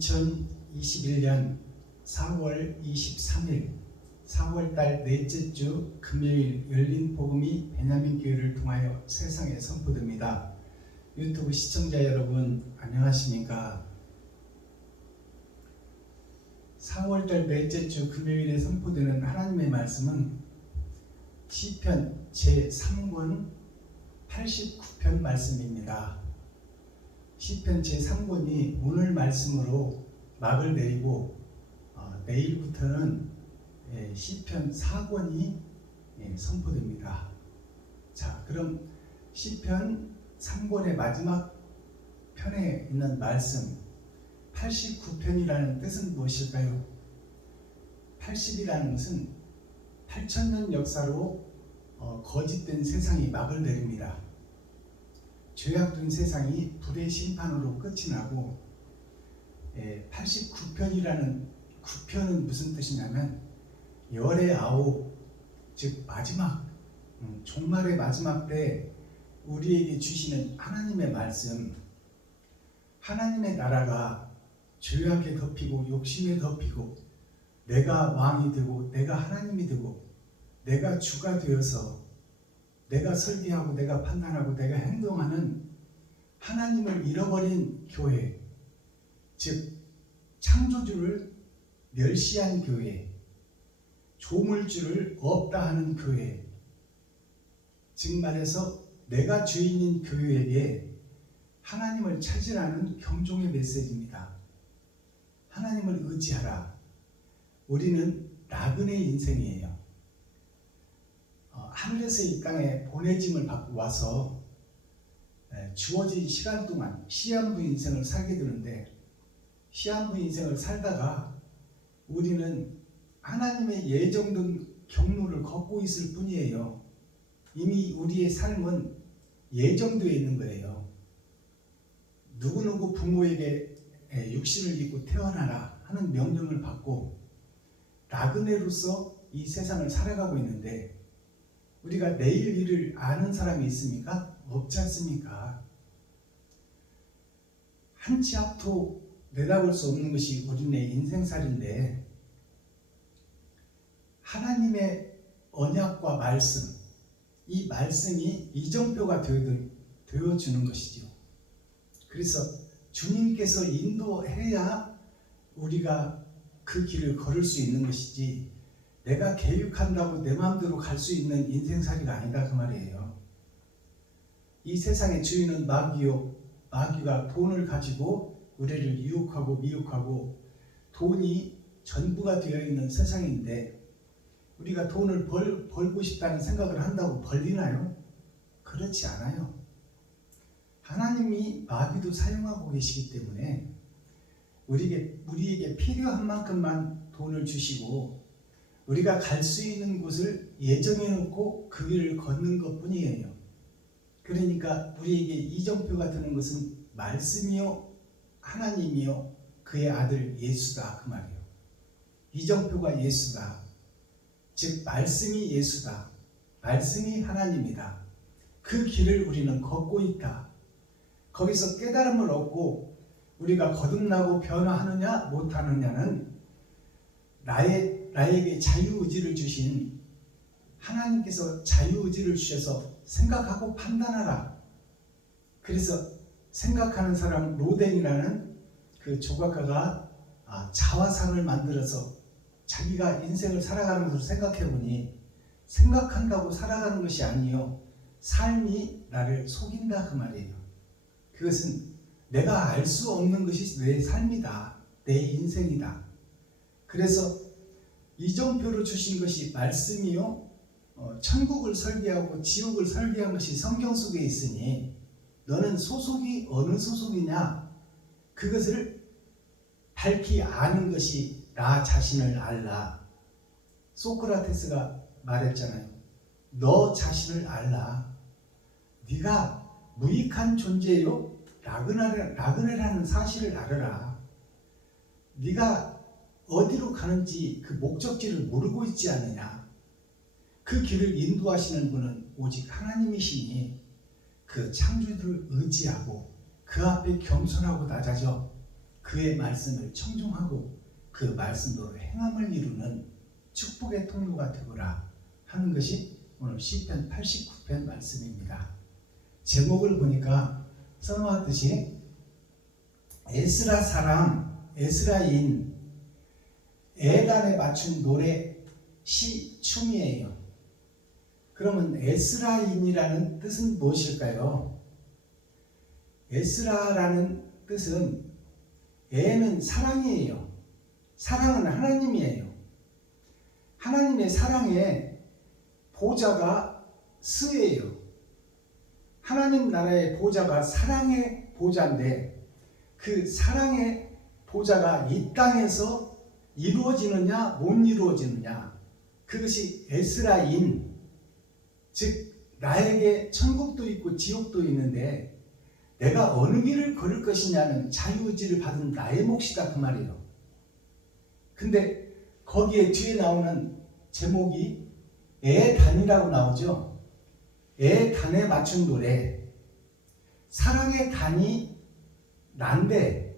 2021년 4월 23일 4월달 넷째 주 금요일 열린 복음이 베냐민 교회를 통하여 세상에 선포됩니다. 유튜브 시청자 여러분 안녕하십니까? 4월달 넷째 주 금요일에 선포되는 하나님의 말씀은 시편 제3권 89편 말씀입니다. 시편 제3권이 오늘 말씀으로 막을 내리고 내일부터는 시편 4권이 선포됩니다. 자, 그럼 시편 3권의 마지막 편에 있는 말씀 89편이라는 뜻은 무엇일까요? 80이라는 것은 8,000년 역사로 거짓된 세상이 막을 내립니다. 죄악된 세상이 불의 심판으로 끝이 나고 89편이라는 9편은 무슨 뜻이냐면 열의 아홉, 즉 마지막 종말의 마지막 때 우리에게 주시는 하나님의 말씀, 하나님의 나라가 죄악에 덮이고 욕심에 덮이고 내가 왕이 되고 내가 하나님이 되고 내가 주가 되어서 내가 설계하고 내가 판단하고 내가 행동하는 하나님을 잃어버린 교회, 즉 창조주를 멸시한 교회, 조물주를 없다 하는 교회, 즉 말해서 내가 주인인 교회에게 하나님을 찾으라는 경종의 메시지입니다. 하나님을 의지하라. 우리는 나그네 인생이에요. 하늘에서 이 땅에 보내짐을 받고 와서 주어진 시간 동안 시한부 인생을 살게 되는데, 시한부 인생을 살다가 우리는 하나님의 예정된 경로를 걷고 있을 뿐이에요. 이미 우리의 삶은 예정되어 있는 거예요. 누구누구 부모에게 육신을 입고 태어나라 하는 명령을 받고 나그네로서 이 세상을 살아가고 있는데, 우리가 내일 일을 아는 사람이 있습니까? 없지 않습니까? 한 치 앞도 내다볼 수 없는 것이 우리네 인생살인데, 하나님의 언약과 말씀, 이 말씀이 이정표가 되어주는 것이죠. 그래서 주님께서 인도해야 우리가 그 길을 걸을 수 있는 것이지, 내가 계획한다고 내 마음대로 갈 수 있는 인생살이가 아니다 그 말이에요. 이 세상의 주인은 마귀요, 마귀가 돈을 가지고 우리를 유혹하고 미혹하고 돈이 전부가 되어 있는 세상인데, 우리가 돈을 벌고 싶다는 생각을 한다고 벌리나요? 그렇지 않아요. 하나님이 마귀도 사용하고 계시기 때문에 우리에게 필요한 만큼만 돈을 주시고 우리가 갈 수 있는 곳을 예정해 놓고 그 길을 걷는 것 뿐이에요. 그러니까 우리에게 이정표가 되는 것은 말씀이요 하나님이요 그의 아들 예수다 그 말이에요. 이정표가 예수다. 즉 말씀이 예수다. 말씀이 하나님이다. 그 길을 우리는 걷고 있다. 거기서 깨달음을 얻고 우리가 거듭나고 변화하느냐 못하느냐는 나에게 자유의지를 주신 하나님께서 자유의지를 주셔서 생각하고 판단하라. 그래서 생각하는 사람 로댕이라는 그 조각가가 자화상을 만들어서 자기가 인생을 살아가면서 생각해보니 생각한다고 살아가는 것이 아니요 삶이 나를 속인다 그 말이에요. 그것은 내가 알 수 없는 것이 내 삶이다. 내 인생이다. 그래서 이정표로 주신 것이 말씀이요 천국을 설계하고 지옥을 설계한 것이 성경 속에 있으니 너는 소속이 어느 소속이냐, 그것을 밝히 아는 것이 나 자신을 알라. 소크라테스가 말했잖아요. 너 자신을 알라. 네가 무익한 존재요 나그네라는 사실을 알아라. 네가 어디로 가는지 그 목적지를 모르고 있지 않느냐. 그 길을 인도하시는 분은 오직 하나님이시니 그 창조주를 의지하고 그 앞에 겸손하고 낮아져 그의 말씀을 청종하고 그 말씀대로 행함을 이루는 축복의 통로가 되거라 하는 것이 오늘 시편 89편 말씀입니다. 제목을 보니까 써놓았듯이 에스라 사람, 에스라인, 에단에 맞춘 노래 시 춤이에요. 그러면 에스라인이라는 뜻은 무엇일까요? 에스라라는 뜻은 에는 사랑이에요. 사랑은 하나님이에요. 하나님의 사랑의 보좌가 스예요. 하나님 나라의 보좌가 사랑의 보좌인데 그 사랑의 보좌가 이 땅에서 이루어지느냐 못 이루어지느냐, 그것이 에스라인, 즉 나에게 천국도 있고 지옥도 있는데 내가 어느 길을 걸을 것이냐는 자유의지를 받은 나의 몫이다 그 말이에요. 근데 거기에 뒤에 나오는 제목이 애단이라고 나오죠. 애단에 맞춘 노래. 사랑의 단이 난데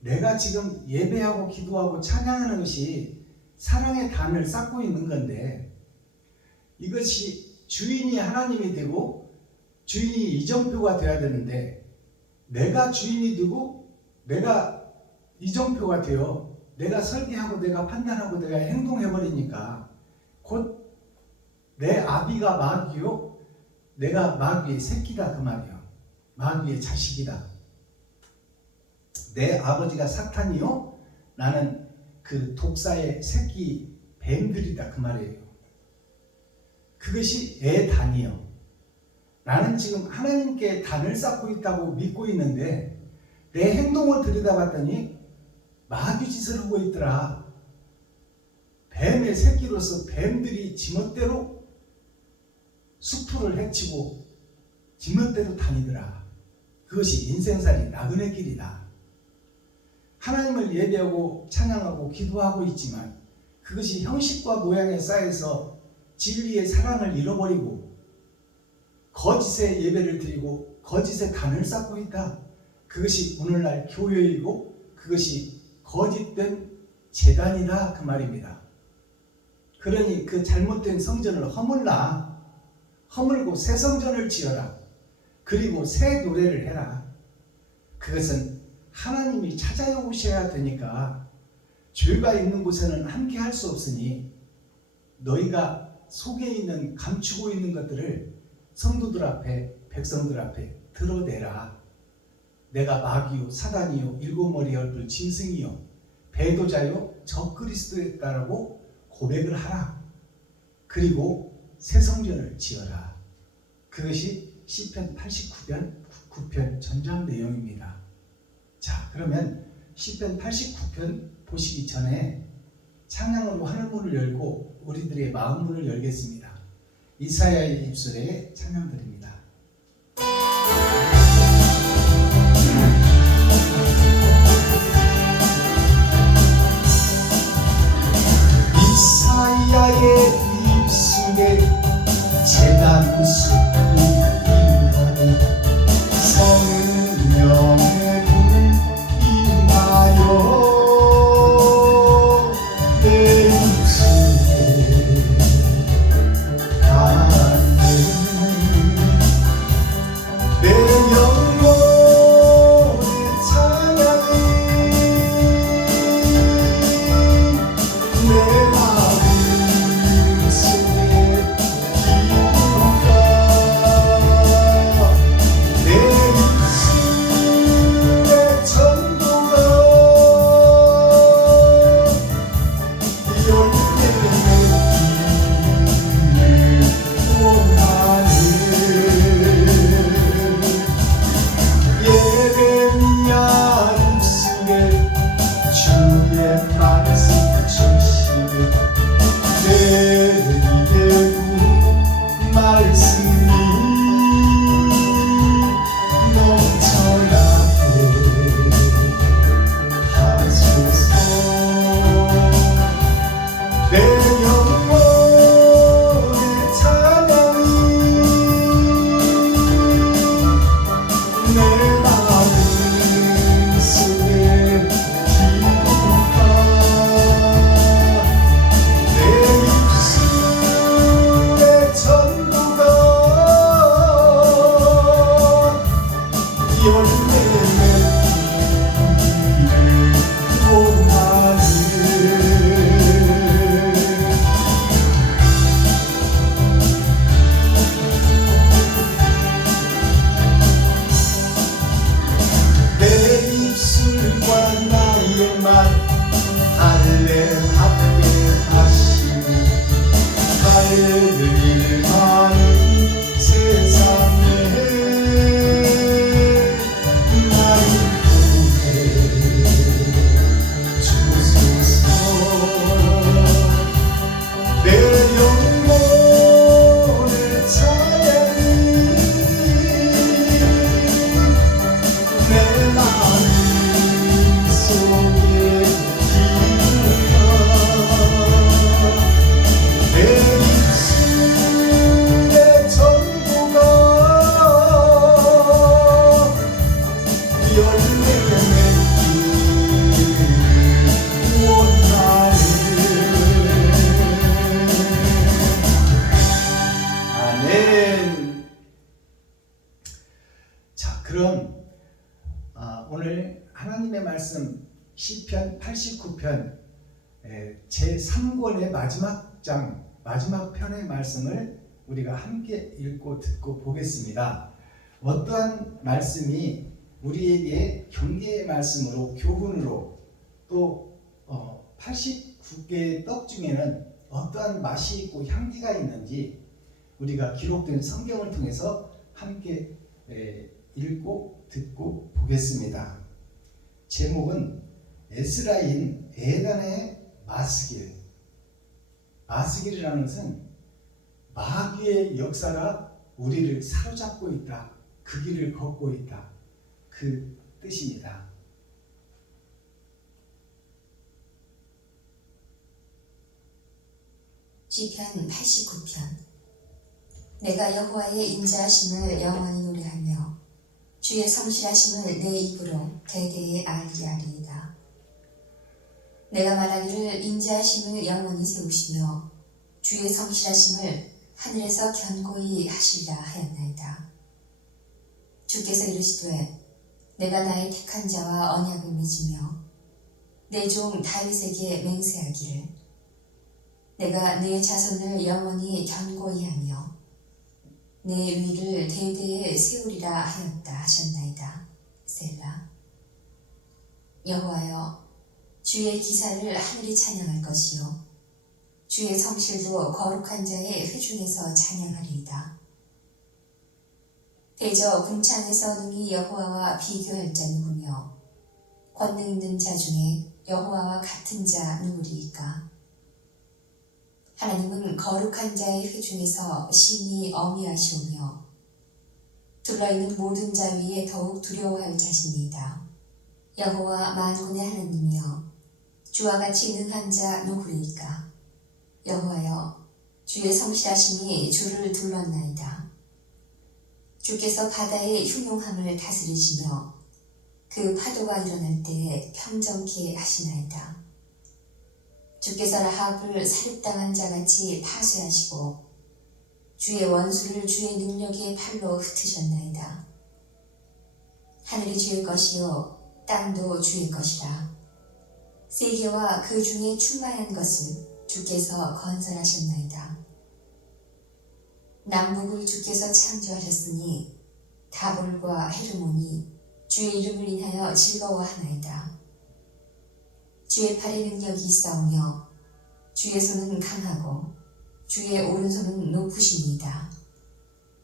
내가 지금 예배하고 기도하고 찬양하는 것이 사랑의 단을 쌓고 있는 건데, 이것이 주인이 하나님이 되고 주인이 이정표가 되어야 되는데 내가 주인이 되고 내가 이정표가 되어 내가 설계하고 내가 판단하고 내가 행동해버리니까 곧 내 아비가 마귀요 내가 마귀의 새끼다 그 말이요. 마귀의 자식이다. 내 아버지가 사탄이요 나는 그 독사의 새끼 뱀들이다 그 말이에요. 그것이 애단이요. 나는 지금 하나님께 단을 쌓고 있다고 믿고 있는데 내 행동을 들여다봤더니 마귀 짓을 하고 있더라. 뱀의 새끼로서 뱀들이 지멋대로 수풀을 헤치고 지멋대로 다니더라. 그것이 인생살이 나그네 길이다. 하나님을 예배하고 찬양하고 기도하고 있지만 그것이 형식과 모양에 쌓여서 진리의 사랑을 잃어버리고 거짓의 예배를 드리고 거짓의 단을 쌓고 있다. 그것이 오늘날 교회이고 그것이 거짓된 제단이다 그 말입니다. 그러니 그 잘못된 성전을 허물고 새 성전을 지어라. 그리고 새 노래를 해라. 그것은 하나님이 찾아오셔야 되니까 죄가 있는 곳에는 함께 할 수 없으니 너희가 속에 있는 감추고 있는 것들을 성도들 앞에 백성들 앞에 드러내라. 내가 마귀요 사단이요 일곱머리 얼굴 짐승이요 배도자요 적그리스도였다라고 고백을 하라. 그리고 새 성전을 지어라. 그것이 시편 89편 전장 내용입니다. 자, 그러면 시편 89편 보시기 전에 찬양으로 하늘문을 열고 우리들의 마음문을 열겠습니다. 이사야의 입술에 찬양 드립니다. 이사야의 입술에 제단 숲을 임하네. 성령의 불 임하여 내 입술에 닿네. 내 영혼의 찬양이 내 마음속에 기쁨과 아멘. 자, 그럼 오늘 하나님의 말씀 시편 89편 제3권의 마지막 장, 마지막 편의 말씀을 우리가 함께 읽고 듣고 보겠습니다. 어떠한 말씀이 우리에게 경계의 말씀으로, 교훈으로, 또 89개의 떡 중에는 어떠한 맛이 있고 향기가 있는지 우리가 기록된 성경을 통해서 함께 읽고 듣고 보겠습니다. 제목은 에스라인 에단의 마스길. 마스길이라는 것은 마귀의 역사가 우리를 사로잡고 있다, 그 길을 걷고 있다, 그 뜻입니다. 시편 89편. 내가 여호와의 인자하심을 영원히 노래하며 주의 성실하심을 내 입으로 대대에 알리리이다. 내가 말하기를 인자하심을 영원히 세우시며 주의 성실하심을 하늘에서 견고히 하시리라 하였나이다. 주께서 이르시되 내가 나의 택한 자와 언약을 맺으며 내 종 다윗에게 맹세하기를 내가 내 자손을 영원히 견고히 하며 내 위를 대대에 세우리라 하였다 하셨나이다. 셀라. 여호와여, 주의 기사를 하늘이 찬양할 것이요 주의 성실도 거룩한 자의 회중에서 찬양하리이다. 대저 궁창에서 능히 여호와와 비교할 자 누구며 권능 있는 자 중에 여호와와 같은 자 누구리이까? 하나님은 거룩한 자의 회중에서 심히 어미하시오며 둘러있는 모든 자 위에 더욱 두려워할 자신이다. 여호와 만군의 하나님이여, 주와 같이 능한 자 누구리이까? 여호와여, 주의 성실하심이 주를 둘렀나이다. 주께서 바다의 흉용함을 다스리시며 그 파도가 일어날 때에 평정케 하시나이다. 주께서 라합을 살입당한 자같이 파쇄하시고 주의 원수를 주의 능력의 팔로 흩으셨나이다. 하늘이 주의 것이요 땅도 주의 것이라. 세계와 그 중에 충만한 것을 주께서 건설하셨나이다. 남북을 주께서 창조하셨으니 다볼과 헤르몬이 주의 이름을 인하여 즐거워하나이다. 주의 팔에 능력이 있사오며 주의 손은 강하고 주의 오른손은 높으십니다.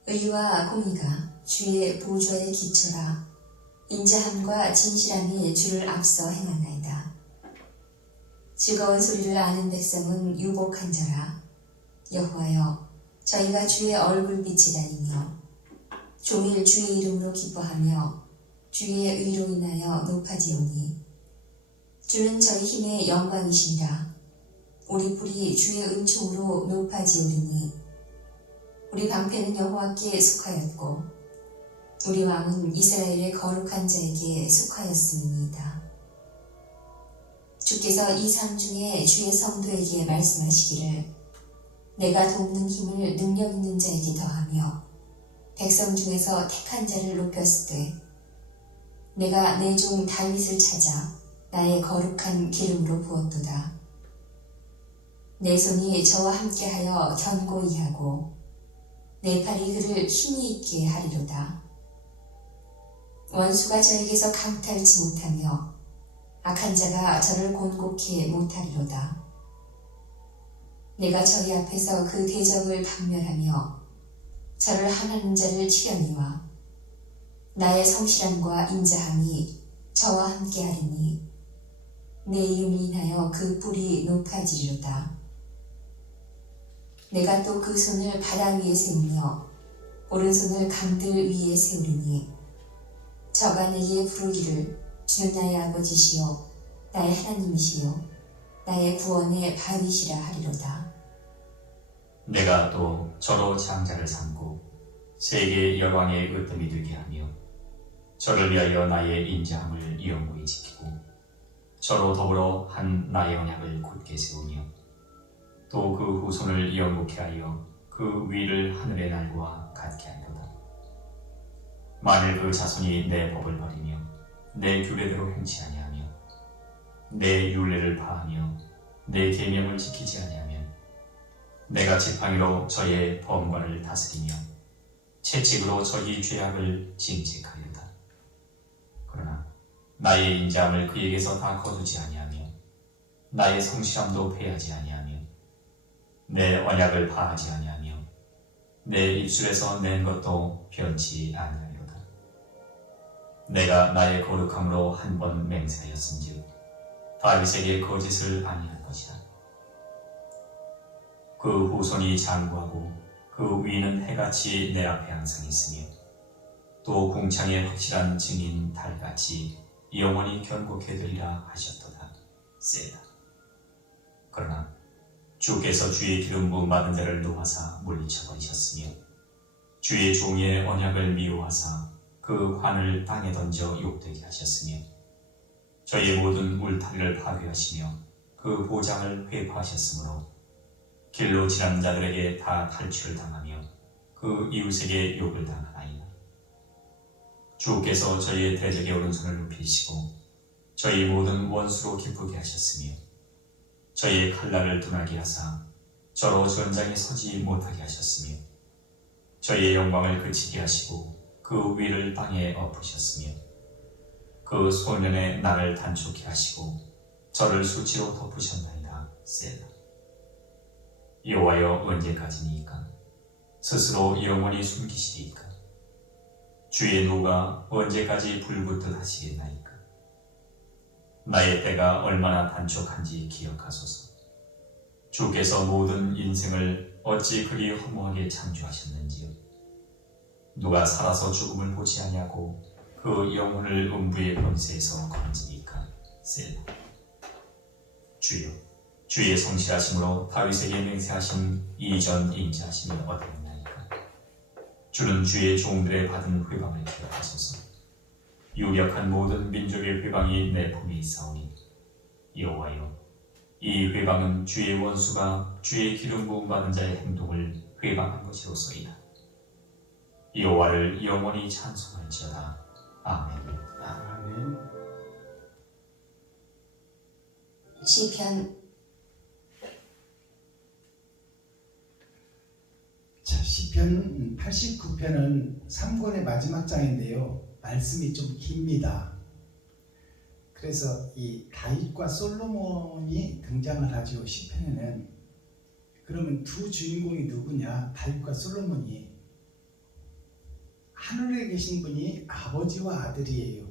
의와 공의가 주의 보좌의 기초라. 인자함과 진실함이 주를 앞서 행하나이다. 즐거운 소리를 아는 백성은 유복한 자라. 여호와여, 저희가 주의 얼굴빛이 다니며 종일 주의 이름으로 기뻐하며 주의 의로 인하여 높아지오니 주는 저희 힘의 영광이시니라. 우리 뿔이 주의 은총으로 높아지오리니 우리 방패는 여호와께 속하였고 우리 왕은 이스라엘의 거룩한 자에게 속하였음이니이다. 주께서 이 삶 중에 주의 성도에게 말씀하시기를 내가 돕는 힘을 능력 있는 자에게 더하며 백성 중에서 택한 자를 높였을 때 내가 내 종 다윗을 찾아 나의 거룩한 기름으로 부었도다. 내 손이 저와 함께하여 견고히 하고 내 팔이 그를 힘이 있게 하리로다. 원수가 저에게서 강탈치 못하며 악한 자가 저를 곤곡히 못하리로다. 내가 저희 앞에서 그 대적을 박멸하며 저를 항하는 자를 치려니와 나의 성실함과 인자함이 저와 함께하리니 내 이름을 인하여 그 뿔이 높아지리로다. 내가 또 그 손을 바다 위에 세우며 오른손을 강들 위에 세우리니 저가 내게 부르기를 주는 나의 아버지시요 나의 하나님이시요 나의 구원의 바위시라 하리로다. 내가 또 저로 장자를 삼고 세계 열왕의 으뜸이 되게 하며 저를 위하여 나의 인자함을 영원히 지키고 저로 더불어 한 나의 언약을 굳게 세우며 또 그 후손을 영국케 하여 그 그 위를 하늘의 날과 같게 하리로다. 만일 그 자손이 내 법을 버리며 내 규례대로 행치 아니하며 내 율례를 파하며 내 계명을 지키지 아니하면 내가 지팡이로 저의 범과를 다스리며 채찍으로 저희 죄악을 징책하리로다. 그러나 나의 인자함을 그에게서 다 거두지 아니하며 나의 성실함도 패하지 아니하며 내 언약을 파하지 아니하며 내 입술에서 낸 것도 변치 아니하리로다. 내가 나의 거룩함으로 한 번 맹세하였은즉 다윗에게 거짓을 아니할 것이다. 그 후손이 장구하고 그 위는 해같이 내 앞에 항상 있으며 또 궁창의 확실한 증인 달같이 영원히 견고케 되리라 하셨도다. 셀라. 그러나 주께서 주의 기름 부음 받은 자를 놓아사 물리쳐버리셨으며 주의 종의 언약을 미워하사 그 환을 땅에 던져 욕되게 하셨으며 저희 모든 울타리를 파괴하시며 그 보장을 회파하셨으므로 길로 지난 자들에게 다 탈취를 당하며 그 이웃에게 욕을 당하나이다. 주께서 저희의 대적의 오른손을 높이시고 저희 모든 원수로 기쁘게 하셨으며 저희의 칼날을 둔하게 하사 저로 전장에 서지 못하게 하셨으며 저희의 영광을 그치게 하시고 그 위를 땅에 엎으셨으며 그 소년의 날을 단축해 하시고 저를 수치로 덮으셨나이다. 셀라. 여호와여, 언제까지니까? 스스로 영원히 숨기시리이까? 주의 노가 언제까지 불붙듯 하시겠나이까? 나의 때가 얼마나 단축한지 기억하소서. 주께서 모든 인생을 어찌 그리 허무하게 창조하셨는지요. 누가 살아서 죽음을 보지 아니하고 그 영혼을 음부의 권세에서 건지니까. 셀라. 주여, 주의 성실하심으로 다윗에게 맹세하신 이전 인자하심이 어디있나이까? 주는 주의 종들의 받은 회방을 기억하소서. 유력한 모든 민족의 회방이 내 품에 있사오니 여호와여, 이 회방은 주의 원수가 주의 기름 부음 받은 자의 행동을 회방한 것이로소이다. 여호와를 영원히 찬송할지어다. 아멘. 아멘. 시편 자, 시편 89편은 3권의 마지막 장인데요. 말씀이 좀 깁니다. 그래서 이 다윗과 솔로몬이 등장을 하죠. 시편에는. 그러면 두 주인공이 누구냐? 다윗과 솔로몬이. 하늘에 계신 분이 아버지와 아들이에요.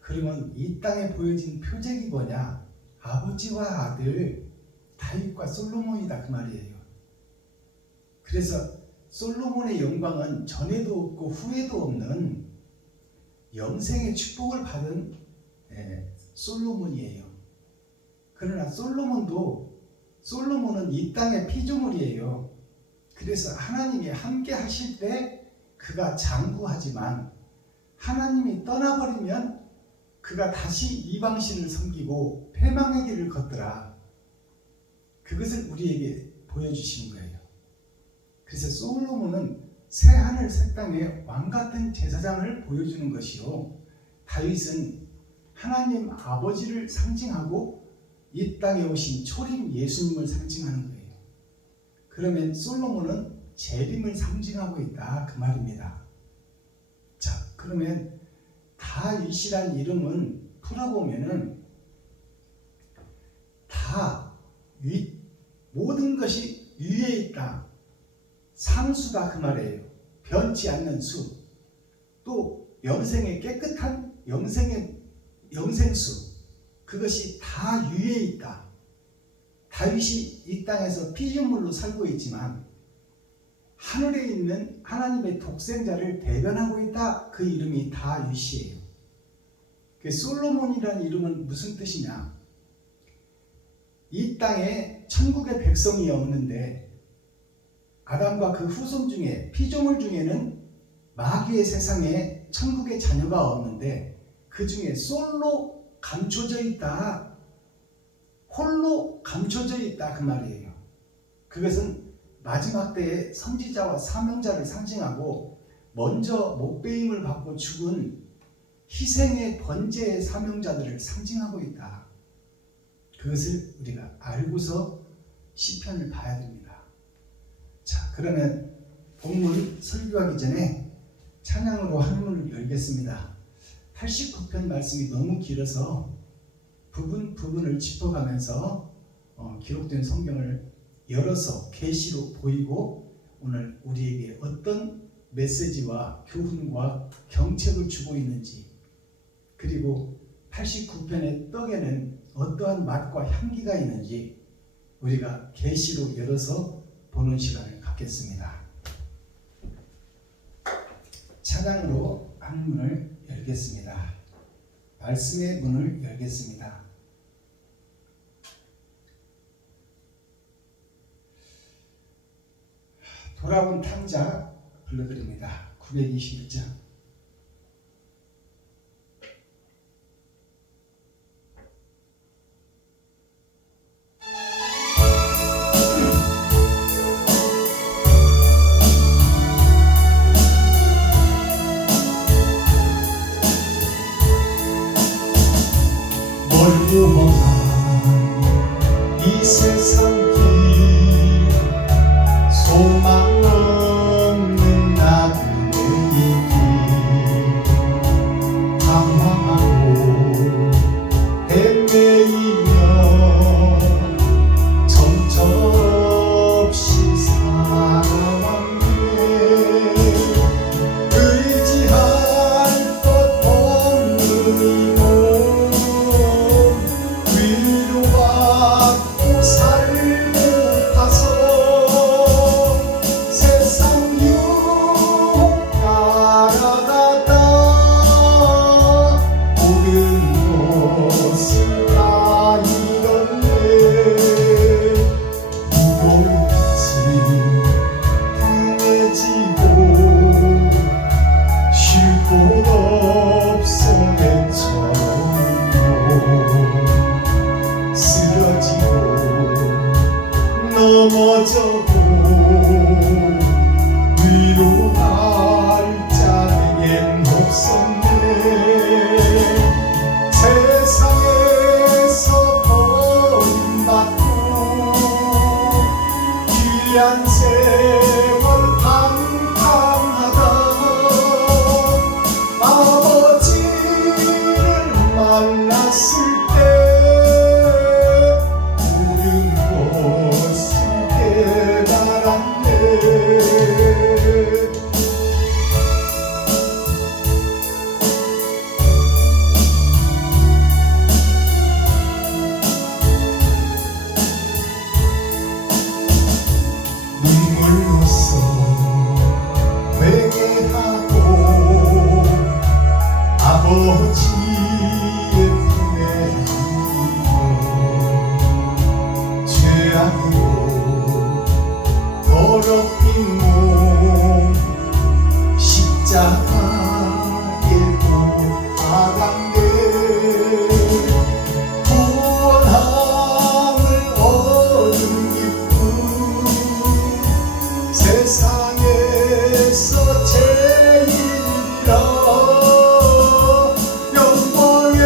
그러면 이 땅에 보여진 표적이 뭐냐? 아버지와 아들 다윗과 솔로몬이다 그 말이에요. 그래서 솔로몬의 영광은 전에도 없고 후에도 없는 영생의 축복을 받은 솔로몬이에요. 그러나 솔로몬은 이 땅의 피조물이에요. 그래서 하나님이 함께 하실 때 그가 장구하지만 하나님이 떠나버리면 그가 다시 이방신을 섬기고 패망의 길을 걷더라. 그것을 우리에게 보여주신 거예요. 그래서 솔로몬은 새 하늘 새 땅의 왕같은 제사장을 보여주는 것이요, 다윗은 하나님 아버지를 상징하고 이 땅에 오신 초림 예수님을 상징하는 거예요. 그러면 솔로몬은 재림을 상징하고 있다 그 말입니다. 자, 그러면 다윗이란 이름은 풀어보면은 모든 것이 위에 있다, 상수다 그 말이에요. 변치 않는 수, 또 영생의 깨끗한 영생수, 그것이 다 위에 있다. 다윗이 이 땅에서 피조물로 살고 있지만 하늘에 있는 하나님의 독생자를 대변하고 있다. 그 이름이 다윗이에요. 그 솔로몬이라는 이름은 무슨 뜻이냐? 이 땅에 천국의 백성이 없는데 아담과 그 후손 중에 피조물 중에는 마귀의 세상에 천국의 자녀가 없는데 그 중에 솔로 감춰져 있다, 홀로 감춰져 있다 그 말이에요. 그것은 마지막 때의 선지자와 사명자를 상징하고 먼저 목배임을 받고 죽은 희생의 번제의 사명자들을 상징하고 있다. 그것을 우리가 알고서 시편을 봐야 됩니다. 자, 그러면 본문 설교하기 전에 찬양으로 한문을 열겠습니다. 89편 말씀이 너무 길어서 부분을 짚어가면서 기록된 성경을 열어서 계시로 보이고 오늘 우리에게 어떤 메시지와 교훈과 경책을 주고 있는지, 그리고 89편의 떡에는 어떠한 맛과 향기가 있는지 우리가 계시로 열어서 보는 시간을 갖겠습니다. 찬양으로 한문을 열겠습니다. 말씀의 문을 열겠습니다. 돌아온 탕자 불러드립니다. 921장. 멀고먼 이 세상 길 소망 없는 나그네의 길 방황하고 헤매이며 정처없이 살아왔네. 의지할 것 없는 이 몸 위로받고 살고 가서 세상 유혹 따라가다 모든 것을 다 잃었네. 무거운 빛이 등에 지고 쉴 곳 없어 애처로 쓰러지고 넘어져도 위로할 자 내겐 없었네. 세상에서 버림받고 귀한 세월 방탕하다 아버지를 만났을 때 모든 것을 깨달았네. 눈물로써 회개하고 아버지의 품에 안기고 죄악으로 더럽힌 몸 십자가에 못 박았네. 구원함을 얻은 기쁨 세상에서 제일이라 영광의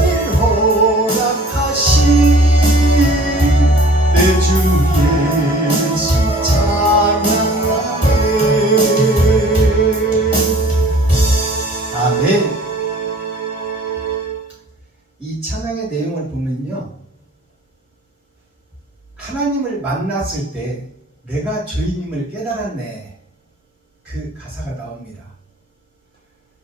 길 허락하신 내 주 예수 찬양하네. 아멘. 이 찬양의 내용을 보면요, 하나님을 만났을 때 내가 죄인임을 깨달았네, 그 가사가 나옵니다.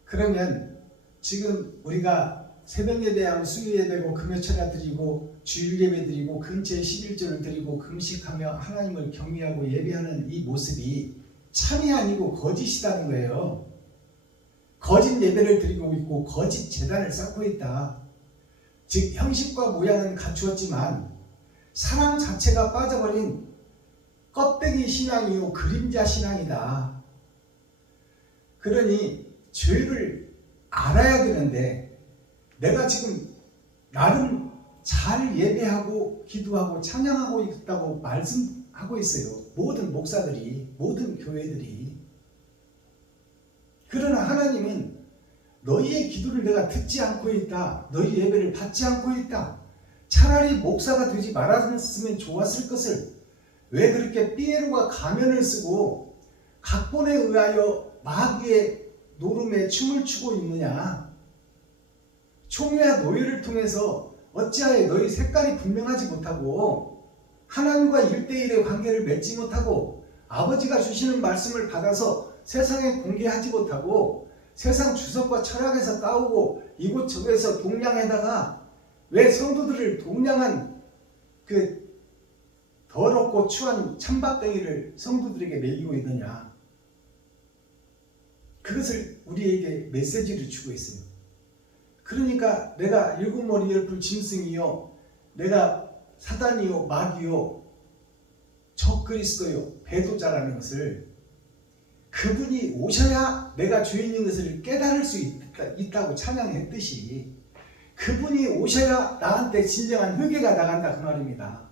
그러면 지금 우리가 새벽 예배하고 수요 예배고 금요철야 드리고 주일 예배 드리고 근처에 11조를 드리고 금식하며 하나님을 경외하고 예배하는 이 모습이 참이 아니고 거짓이라는 거예요. 거짓 예배를 드리고 있고 거짓 제단을 쌓고 있다. 즉 형식과 모양은 갖추었지만 사랑 자체가 빠져버린 껍데기 신앙이요 그림자 신앙이다. 그러니 죄를 알아야 되는데 내가 지금 나름 잘 예배하고 기도하고 찬양하고 있다고 하고 있어요. 모든 목사들이, 모든 교회들이. 그러나 하나님은 너희의 기도를 내가 듣지 않고 있다. 너희 예배를 받지 않고 있다. 차라리 목사가 되지 말았으면 좋았을 것을 왜 그렇게 삐에로가 가면을 쓰고 각본에 의하여 마귀의 노름에 춤을 추고 있느냐. 총회와 노예를 통해서 어찌하여 너희 색깔이 분명하지 못하고 하나님과 1대1의 관계를 맺지 못하고 아버지가 주시는 말씀을 받아서 세상에 공개하지 못하고 세상 주석과 철학에서 따오고 이곳저곳에서 동냥에다가 왜 성도들을 동냥한 그 더럽고 추한 찬밥덩이를 성도들에게 먹이고 있느냐. 그것을 우리에게 메시지를 주고 있어요. 그러니까 내가 일곱머리 열풀 짐승이요, 내가 사단이요, 마귀요, 적그리스도요, 배도자라는 것을 그분이 오셔야 내가 죄인인 것을 깨달을 수 있다고 찬양했듯이 그분이 오셔야 나한테 진정한 회개가 나간다 그 말입니다.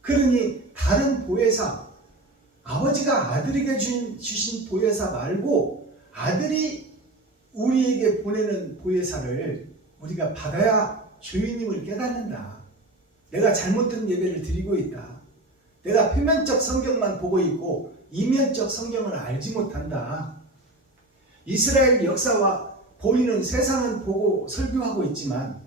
그러니 다른 보혜사, 아버지가 아들에게 주신 보혜사 말고 아들이 우리에게 보내는 보혜사를 우리가 받아야 죄인임을 깨닫는다. 내가 잘못된 예배를 드리고 있다. 내가 표면적 성경만 보고 있고 이면적 성경을 알지 못한다. 이스라엘 역사와 보이는 세상은 보고 설교하고 있지만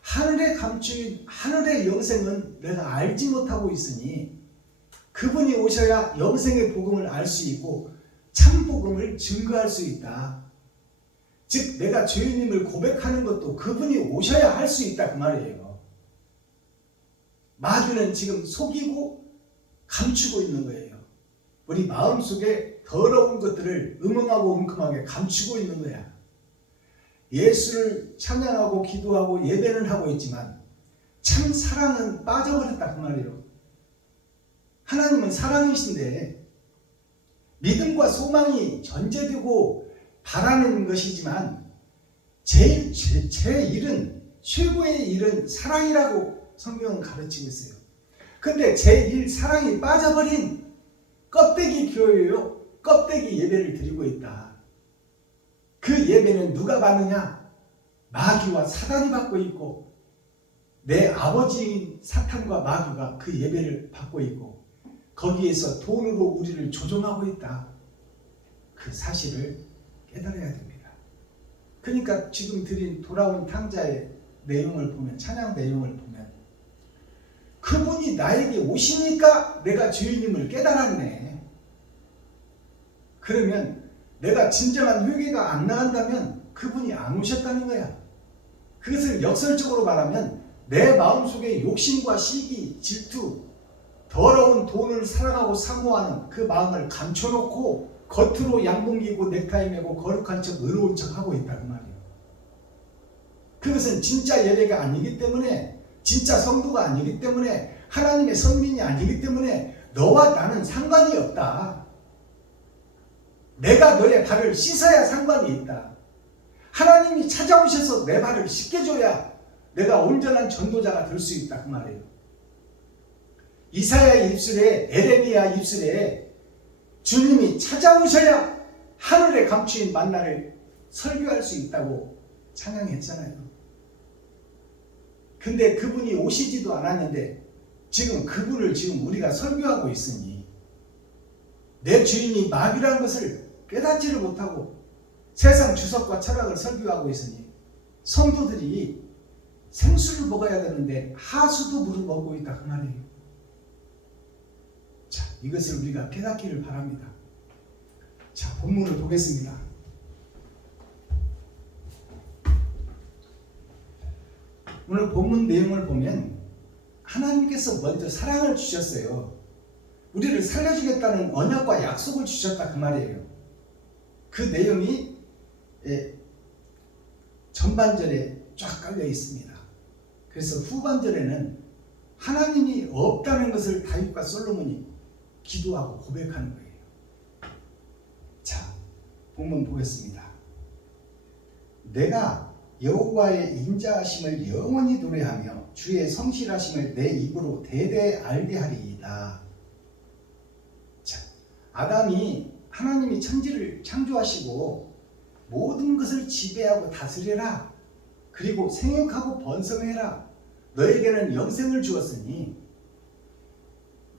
하늘에 감추인 하늘의 영생은 내가 알지 못하고 있으니 그분이 오셔야 영생의 복음을 알 수 있고 참 복음을 증거할 수 있다. 즉 내가 죄인임을 고백하는 것도 그분이 오셔야 할 수 있다 그 말이에요. 마귀는 지금 속이고 감추고 있는 거예요. 우리 마음속에 더러운 것들을 음험하고 웅큼하게 감추고 있는 거야. 예수를 찬양하고 기도하고 예배는 하고 있지만 참 사랑은 빠져버렸다 그 말이에요. 하나님은 사랑이신데 믿음과 소망이 전제되고 바라는 것이지만 제 일은 최고의 일은 사랑이라고 성경은 가르치고 있어요. 근데 제1 사랑이 빠져버린 껍데기 교회요, 껍데기 예배를 드리고 있다. 그 예배는 누가 받느냐? 마귀와 사단이 받고 있고 내 아버지인 사탄과 마귀가 그 예배를 받고 있고 거기에서 돈으로 우리를 조종하고 있다. 그 사실을 깨달아야 됩니다. 그러니까 지금 드린 돌아온 탕자의 내용을 보면, 찬양 내용을 보면 그분이 나에게 오시니까 내가 죄인임을 깨달았네. 그러면 내가 진정한 회개가 안 나간다면 그분이 안 오셨다는 거야. 그것을 역설적으로 말하면 내 마음속에 욕심과 시기, 질투, 더러운 돈을 사랑하고 사모하는 그 마음을 감춰놓고 겉으로 양봉기고 넥타이 메고 거룩한 척 의로운 척 하고 있다 그 말이에요. 그것은 진짜 예배가 아니기 때문에, 진짜 성도가 아니기 때문에, 하나님의 선민이 아니기 때문에 너와 나는 상관이 없다. 내가 너의 발을 씻어야 상관이 있다. 하나님이 찾아오셔서 내 발을 씻겨줘야 내가 온전한 전도자가 될 수 있다 그 말이에요. 이사야 입술에, 에레미야 입술에 주님이 찾아오셔야 하늘에 감추인 만나를 설교할 수 있다고 찬양했잖아요. 근데 그분이 오시지도 않았는데 지금 그분을 지금 우리가 설교하고 있으니 내 주인이 마귀라는 것을 깨닫지를 못하고 세상 주석과 철학을 설교하고 있으니 성도들이 생수를 먹어야 되는데 하수도 물을 먹고 있다 그 말이에요. 자, 이것을 우리가 깨닫기를 바랍니다. 자, 본문을 보겠습니다. 오늘 본문 내용을 보면 하나님께서 먼저 사랑을 주셨어요. 우리를 살려주겠다는 언약과 약속을 주셨다 그 말이에요. 그 내용이 전반절에 쫙 깔려 있습니다. 그래서 후반절에는 하나님이 없다는 것을 다윗과 솔로몬이 기도하고 고백하는 거예요. 자, 본문 보겠습니다. 내가 여호와의 인자하심을 영원히 노래하며 주의 성실하심을 내 입으로 대대 알게 하리이다. 아담이 하나님이 천지를 창조하시고 모든 것을 지배하고 다스려라. 그리고 생육하고 번성해라. 너에게는 영생을 주었으니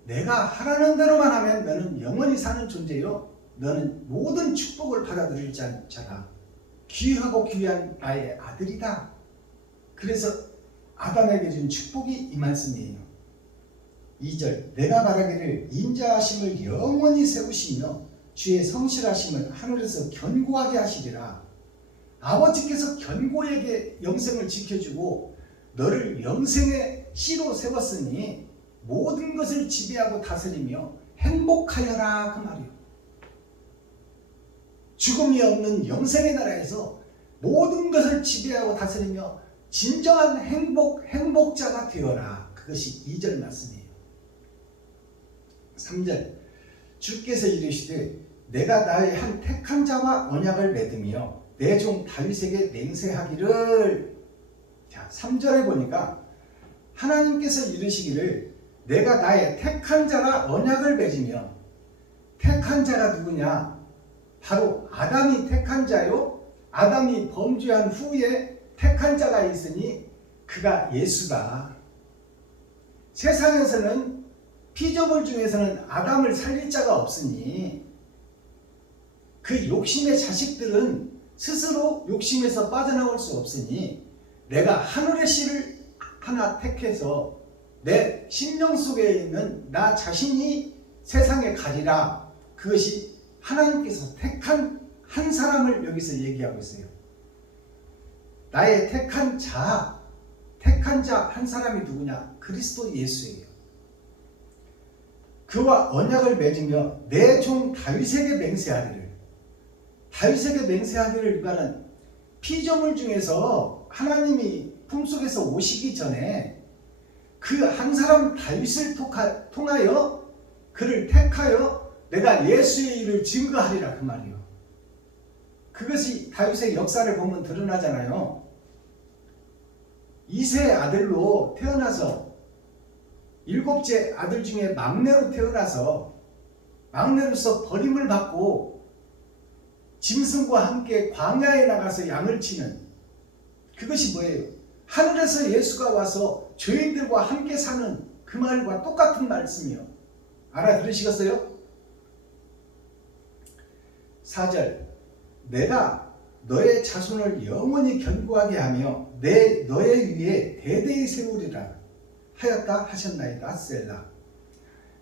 내가 하라는 대로만 하면 너는 영원히 사는 존재요. 너는 모든 축복을 받아들일 자라. 귀하고 귀한 나의 아들이다. 그래서 아담에게 준 축복이 이 말씀이에요. 2절 내가 말하기를 인자하심을 영원히 세우시며 주의 성실하심을 하늘에서 견고하게 하시리라. 아버지께서 견고하게 영생을 지켜주고 너를 영생의 씨로 세웠으니 모든 것을 지배하고 다스리며 행복하여라 그 말이에요. 죽음이 없는 영생의 나라에서 모든 것을 지배하고 다스리며 진정한 행복자가 되어라. 그것이 2절 말씀이에요. 3절 주께서 이르시되 내가 나의 한 택한 자와 언약을 맺으며 내 종 다윗에게 맹세하기를. 자, 3절에 보니까 하나님께서 이르시기를 내가 나의 택한 자와 언약을 맺으며, 택한 자가 누구냐? 바로 아담이 택한 자요. 아담이 범죄한 후에 택한 자가 있으니 그가 예수다. 세상에서는 피조물 중에서는 아담을 살릴 자가 없으니 그 욕심의 자식들은 스스로 욕심에서 빠져나올 수 없으니 내가 하늘의 씨를 하나 택해서 내 심령 속에 있는 나 자신이 세상에 가리라. 그것이 하나님께서 택한 한 사람을 여기서 얘기하고 있어요. 나의 택한 자 한 사람이 누구냐? 그리스도 예수예요. 그와 언약을 맺으며 내 종 다윗에게 맹세하기를. 다윗에게 맹세하기를 이거는 피조물 중에서 하나님이 품속에서 오시기 전에 그 한 사람 다윗을 통하여 그를 택하여 내가 예수의 일을 증거하리라 그 말이에요. 그것이 다윗의 역사를 보면 드러나잖아요. 이세 아들로 태어나서 7째 아들 중에 막내로 태어나서 막내로서 버림을 받고 짐승과 함께 광야에 나가서 양을 치는, 그것이 뭐예요? 하늘에서 예수가 와서 죄인들과 함께 사는 그 말과 똑같은 말씀이요. 알아들으시겠어요? 4절 내가 너의 자손을 영원히 견고하게 하며 너의 위에 대대히 세우리라 하였다 하셨나이다. 셀라.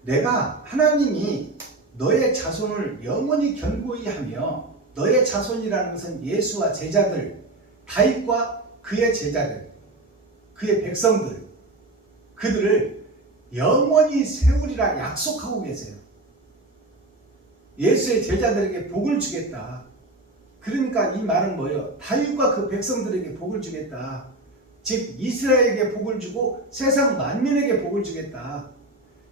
내가 하나님이 너의 자손을 영원히 견고히 하며, 너의 자손이라는 것은 예수와 제자들, 다윗과 그의 제자들, 그의 백성들, 그들을 영원히 세우리라 약속하고 계세요. 예수의 제자들에게 복을 주겠다. 그러니까 이 말은 뭐예요? 다윗과 그 백성들에게 복을 주겠다. 즉 이스라엘에게 복을 주고 세상 만민에게 복을 주겠다.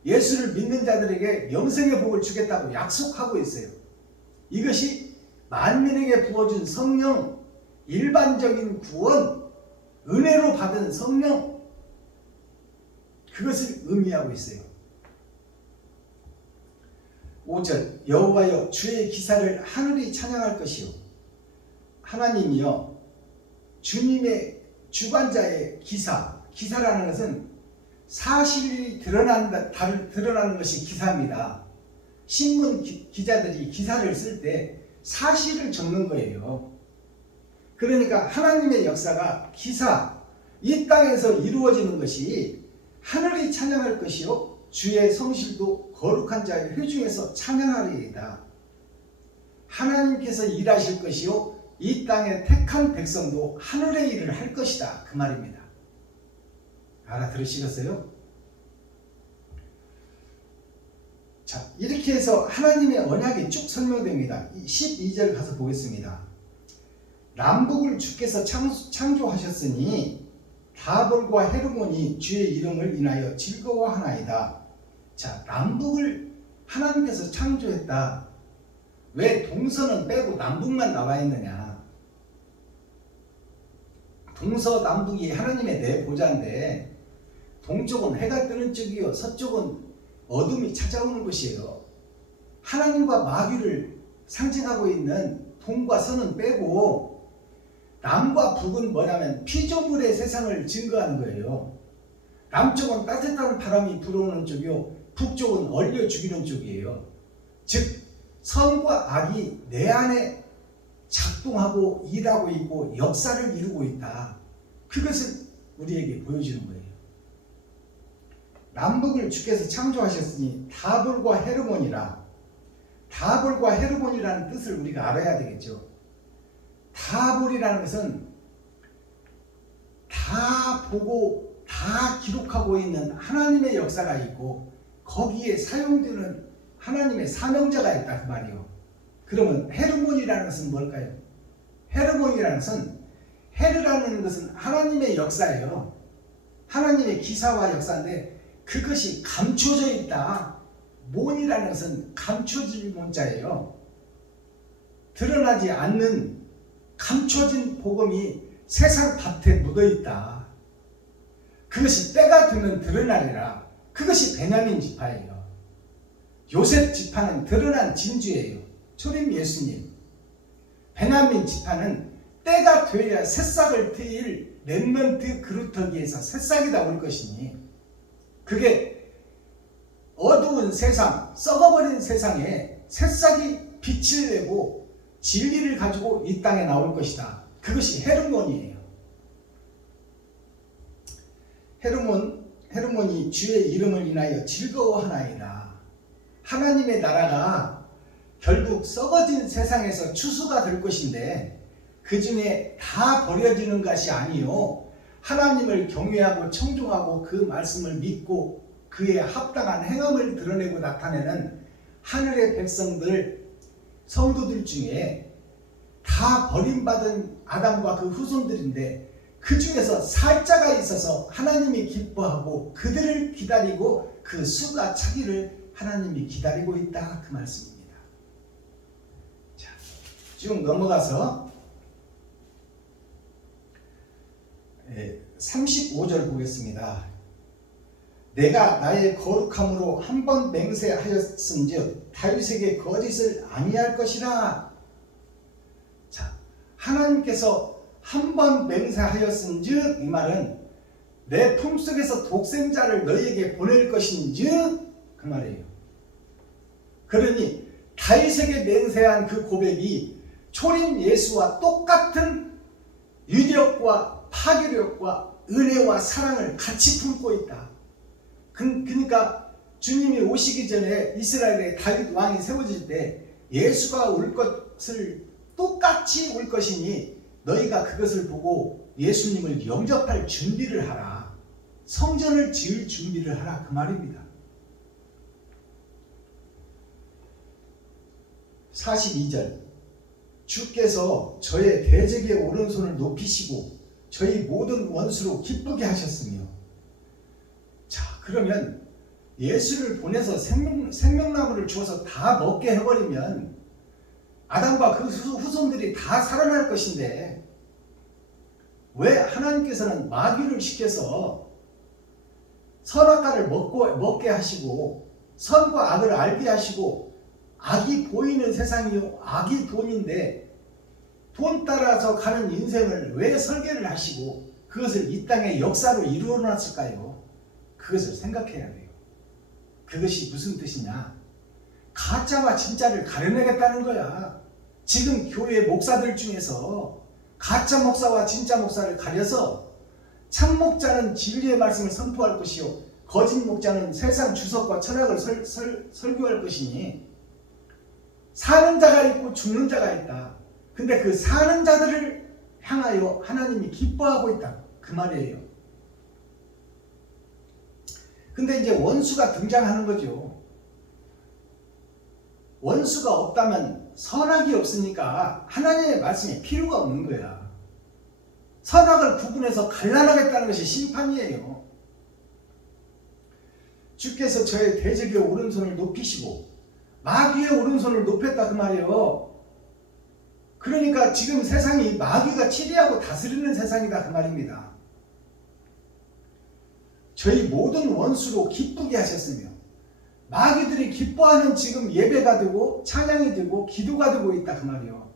예수를 믿는 자들에게 영생의 복을 주겠다고 약속하고 있어요. 이것이 만민에게 부어준 성령, 일반적인 구원, 은혜로 받은 성령, 그것을 의미하고 있어요. 5절 여호와여 주의 기사를 하늘이 찬양할 것이요. 하나님이여 주님의 주관자의 기사라는 것은 사실이 드러나는 것이 기사입니다. 신문 기자들이 기사를 쓸 때 사실을 적는 거예요. 그러니까 하나님의 역사가 기사, 이 땅에서 이루어지는 것이 하늘이 찬양할 것이요 주의 성실도 거룩한 자의 회중에서 찬양하리이다. 하나님께서 일하실 것이요 이 땅의 택한 백성도 하늘의 일을 할 것이다 그 말입니다. 알아들으시겠어요? 자, 이렇게 해서 하나님의 언약이 쭉 설명됩니다. 12절 가서 보겠습니다. 남북을 주께서 창조하셨으니 다볼과 헤르몬이 주의 이름을 인하여 즐거워하나이다. 자, 남북을 하나님께서 창조했다. 왜 동서는 빼고 남북만 나와 있느냐? 동서남북이 하나님의 네 보좌인데 동쪽은 해가 뜨는 쪽이요 서쪽은 어둠이 찾아오는 곳이에요. 하나님과 마귀를 상징하고 있는 동과 서는 빼고 남과 북은 뭐냐면 피조물의 세상을 증거하는 거예요. 남쪽은 따뜻한 바람이 불어오는 쪽이요, 북쪽은 얼려 죽이는 쪽이에요. 즉 선과 악이 내 안에 작동하고 일하고 있고 역사를 이루고 있다. 그것을 우리에게 보여주는 거예요. 남북을 주께서 창조하셨으니 다볼과 헤르몬이라. 다볼과 헤르몬이라는 뜻을 우리가 알아야 되겠죠. 다볼이라는 것은 다 보고 다 기록하고 있는 하나님의 역사가 있고 거기에 사용되는 하나님의 사명자가 있다 그 말이요. 그러면 헤르몬이라는 것은 뭘까요? 헤르몬이라는 것은, 헤르라는 것은 하나님의 역사예요. 하나님의 기사와 역사인데 그것이 감춰져 있다. 몬이라는 것은 감춰질 몬자예요. 드러나지 않는 감춰진 복음이 세상 밭에 묻어있다. 그것이 때가 되면 드러나리라. 그것이 베냐민 지파예요. 요셉 지파는 드러난 진주예요. 초림 예수님. 베냐민 지파는 때가 되어야 새싹을 트일 렘넌트 그루터기에서 새싹이 나올 것이니, 그게 어두운 세상, 썩어버린 세상에 새싹이 빛을 내고 진리를 가지고 이 땅에 나올 것이다. 그것이 헤르몬이에요. 헤르몬이 주의 이름을 인하여 즐거워하나이다. 하나님의 나라가 결국 썩어진 세상에서 추수가 될 것인데 그 중에 다 버려지는 것이 아니요, 하나님을 경외하고 청종하고 그 말씀을 믿고 그에 합당한 행함을 드러내고 나타내는 하늘의 백성들, 성도들 중에 다 버림받은 아담과 그 후손들인데 그 중에서 살자가 있어서 하나님이 기뻐하고 그들을 기다리고 그 수가 차기를 하나님이 기다리고 있다 그 말씀입니다. 자, 쭉 넘어가서 35절 보겠습니다. 내가 나의 거룩함으로 한 번 맹세하였은즉 다윗에게 거짓을 아니할 것이라. 자, 하나님께서 한 번 맹세하였은즉, 이 말은 내 품속에서 독생자를 너희에게 보낼 것인즉 그 말이에요. 그러니 다윗에게 맹세한 그 고백이 초림 예수와 똑같은 유력과 파괴력과 은혜와 사랑을 같이 품고 있다. 그러니까 주님이 오시기 전에 이스라엘의 다윗 왕이 세워질 때 예수가 올 것을 똑같이 올 것이니 너희가 그것을 보고 예수님을 영접할 준비를 하라. 성전을 지을 준비를 하라 그 말입니다. 42절 주께서 저의 대적의 오른손을 높이시고 저희 모든 원수로 기쁘게 하셨으며. 자, 그러면 예수를 보내서 생명나무를 주어서 다 먹게 해버리면 아담과 그 후손들이 다 살아날 것인데 왜 하나님께서는 마귀를 시켜서 선악과를 먹게 하시고 선과 악을 알게 하시고, 악이 보이는 세상이요 악이 돈인데 돈 따라서 가는 인생을 왜 설계를 하시고 그것을 이 땅의 역사로 이루어 놨을까요? 그것을 생각해야 돼요. 그것이 무슨 뜻이냐? 가짜와 진짜를 가려내겠다는 거야. 지금 교회 목사들 중에서 가짜 목사와 진짜 목사를 가려서 참 목자는 진리의 말씀을 선포할 것이요 거짓 목자는 세상 주석과 철학을 설교할 것이니, 사는 자가 있고 죽는 자가 있다. 근데 그 사는 자들을 향하여 하나님이 기뻐하고 있다 그 말이에요. 근데 이제 원수가 등장하는 거죠. 원수가 없다면 선악이 없으니까 하나님의 말씀이 필요가 없는 거야. 선악을 구분해서 갈라나겠다는 것이 심판이에요. 주께서 저의 대적의 오른손을 높이시고 마귀의 오른손을 높였다 그 말이에요. 그러니까 지금 세상이 마귀가 치리하고 다스리는 세상이다 그 말입니다. 저희 모든 원수로 기쁘게 하셨으며, 마귀들이 기뻐하는 지금 예배가 되고 찬양이 되고 기도가 되고 있다 그 말이요.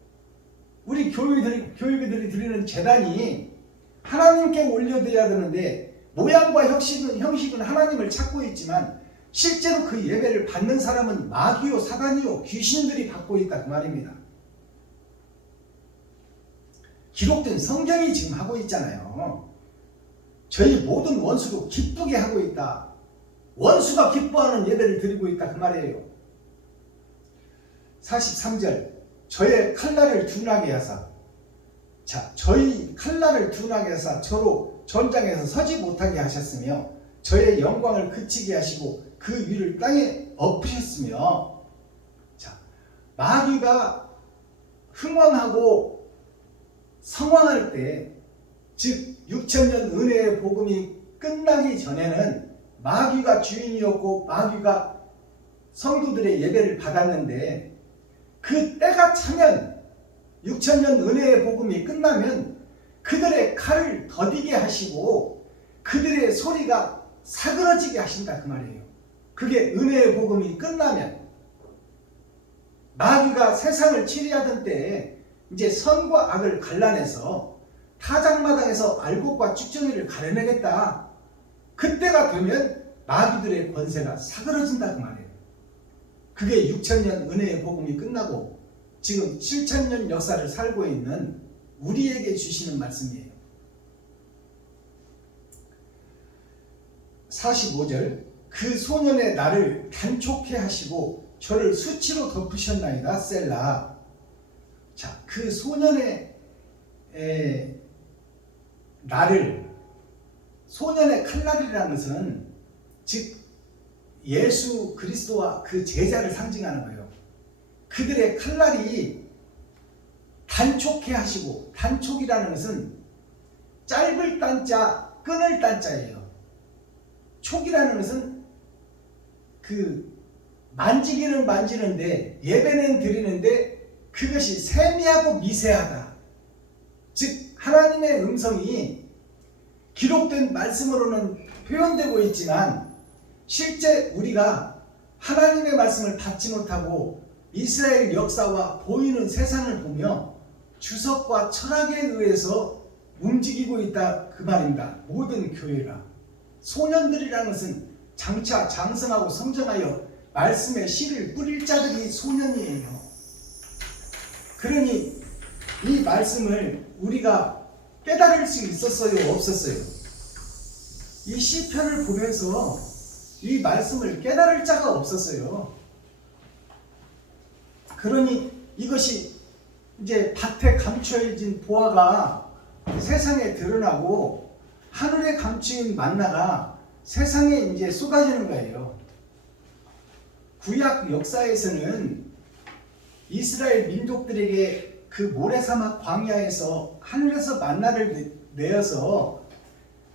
우리 교회들이 드리는 제단이 하나님께 올려드려야 되는데 모양과 형식은 하나님을 찾고 있지만 실제로 그 예배를 받는 사람은 마귀요 사단이요 귀신들이 받고 있다 그 말입니다. 기록된 성경이 지금 하고 있잖아요. 저희 모든 원수도 기쁘게 하고 있다. 원수가 기뻐하는 예배를 드리고 있다 그 말이에요. 43절 저의 칼날을 둔하게 하사 저희 칼날을 둔하게 하사 저로 전장에서 서지 못하게 하셨으며 저의 영광을 그치게 하시고 그 위를 땅에 엎으셨으며 마귀가 흥왕하고 성왕할 때 즉 6,000년 은혜의 복음이 끝나기 전에는 마귀가 주인이었고 마귀가 성도들의 예배를 받았는데 그 때가 차면 6,000년 은혜의 복음이 끝나면 그들의 칼을 더디게 하시고 그들의 소리가 사그러지게 하신다 그 말이에요. 그게 은혜의 복음이 끝나면 마귀가 세상을 치리하던 때에 이제 선과 악을 갈라내서 타작마당에서 알곡과 쭉정이를 가려내겠다. 그때가 되면 마귀들의 권세가 사그러진다 그 말이에요. 그게 6,000년 은혜의 복음이 끝나고 지금 7,000년 역사를 살고 있는 우리에게 주시는 말씀이에요. 45절 그 소년의 나를 단촉해 하시고 저를 수치로 덮으셨나이다 셀라. 그 소년의 나를 소년의 칼날이라는 것은 즉 예수 그리스도와 그 제자를 상징하는 거예요. 그들의 칼날이 단촉해 하시고 단촉이라는 것은 짧을 딴자 끊을 딴자예요. 촉이라는 것은 그 만지기는 만지는데 예배는 드리는데 그것이 세미하고 미세하다. 즉 하나님의 음성이 기록된 말씀으로는 표현되고 있지만 실제 우리가 하나님의 말씀을 받지 못하고 이스라엘 역사와 보이는 세상을 보며 주석과 철학에 의해서 움직이고 있다 그 말입니다. 모든 교회가. 소년들이라는 것은 장차 장성하고 성장하여 말씀의 씨를 뿌릴 자들이 소년이에요. 그러니 이 말씀을 우리가 깨달을 수 있었어요? 없었어요? 이 시편을 보면서 이 말씀을 깨달을 자가 없었어요. 그러니 이것이 이제 밭에 감춰진 보화가 세상에 드러나고 하늘에 감추인 만나가 세상에 이제 쏟아지는 거예요. 구약 역사에서는 이스라엘 민족들에게 그 모래사막 광야에서 하늘에서 만나를 내어서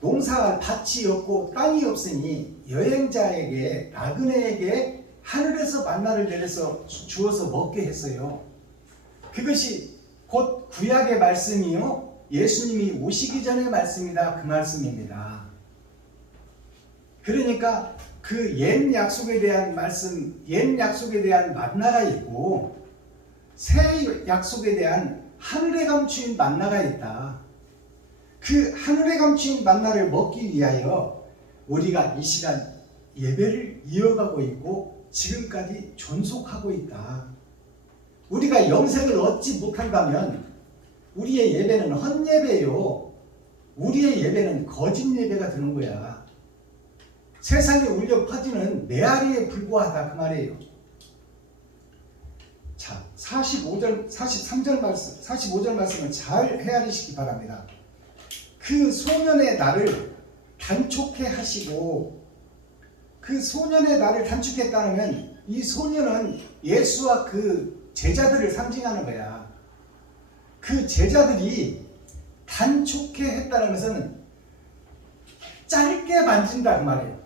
농사할 밭이 없고 땅이 없으니 여행자에게 나그네에게 하늘에서 만나를 내려서 주어서 먹게 했어요. 그것이 곧 구약의 말씀이요 예수님이 오시기 전의 말씀이다 그 말씀입니다. 그러니까 그 옛 약속에 대한 말씀, 옛 약속에 대한 만나가 있고 새 약속에 대한 하늘에 감추인 만나가 있다. 그 하늘에 감추인 만나를 먹기 위하여 우리가 이 시간 예배를 이어가고 있고 지금까지 존속하고 있다. 우리가 영생을 얻지 못한다면 우리의 예배는 헛예배요. 우리의 예배는 거짓 예배가 되는 거야. 세상에 울려 퍼지는 메아리에 불과하다 그 말이에요. 자, 43절 말씀, 45절 말씀을 잘 헤아리시기 바랍니다. 그 소년의 나를 단촉해 하시고 그 소년의 나를 단축했다면 이 소년은 예수와 그 제자들을 상징하는 거야. 그 제자들이 단촉해 했다는 것은 짧게 만진다 그 말이에요.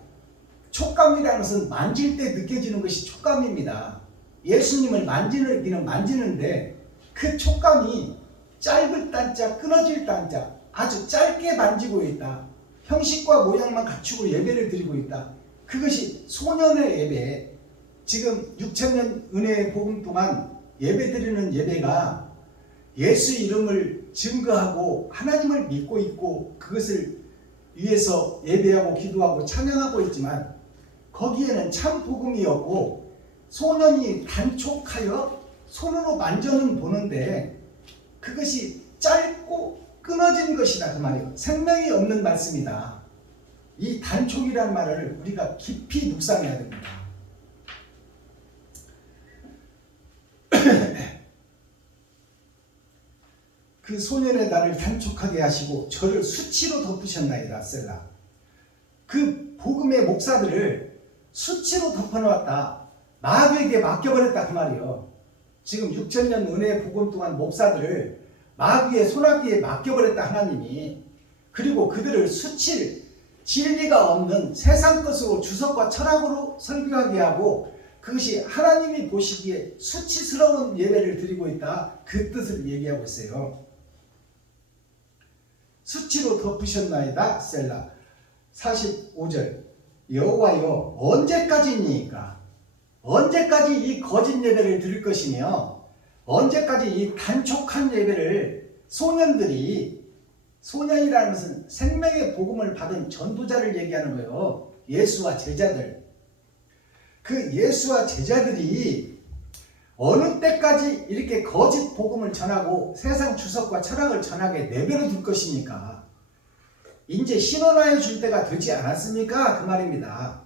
촉감이라는 것은 만질 때 느껴지는 것이 촉감입니다. 예수님을 만지는 만지는데 그 촉감이 짧을 단자 끊어질 단자 아주 짧게 만지고 있다. 형식과 모양만 갖추고 예배를 드리고 있다. 그것이 소년의 예배, 지금 6천년 은혜의 복음 동안 예배드리는 예배가 예수 이름을 증거하고 하나님을 믿고 있고 그것을 위해서 예배하고 기도하고 찬양하고 있지만 거기에는 참 복음이었고 소년이 단촉하여 손으로 만져는 보는데 그것이 짧고 끊어진 것이다 그 말이에요. 생명이 없는 말씀이다. 이 단촉이라는 말을 우리가 깊이 묵상해야 됩니다. 그 소년의 나를 단촉하게 하시고 저를 수치로 덮으셨나이다 셀라. 그 복음의 목사들을 수치로 덮어놓았다. 마귀에게 맡겨버렸다 그 말이요. 지금 6천년 은혜의 복음 동안 목사들을 마귀의 손아귀에 맡겨버렸다 하나님이. 그리고 그들을 수칠 진리가 없는 세상 것으로 주석과 철학으로 설교하게 하고 그것이 하나님이 보시기에 수치스러운 예배를 드리고 있다. 그 뜻을 얘기하고 있어요. 수치로 덮으셨나이다 셀라. 45절 여호와여 언제까지입니까? 언제까지 이 거짓 예배를 드릴 것이며 언제까지 이 단촉한 예배를 소년이라는 것은 생명의 복음을 받은 전도자를 얘기하는 거예요. 예수와 제자들. 그 예수와 제자들이 어느 때까지 이렇게 거짓 복음을 전하고 세상 주석과 철학을 전하게 내버려 둘 것입니까? 이제 신원하여 줄 때가 되지 않았습니까? 그 말입니다.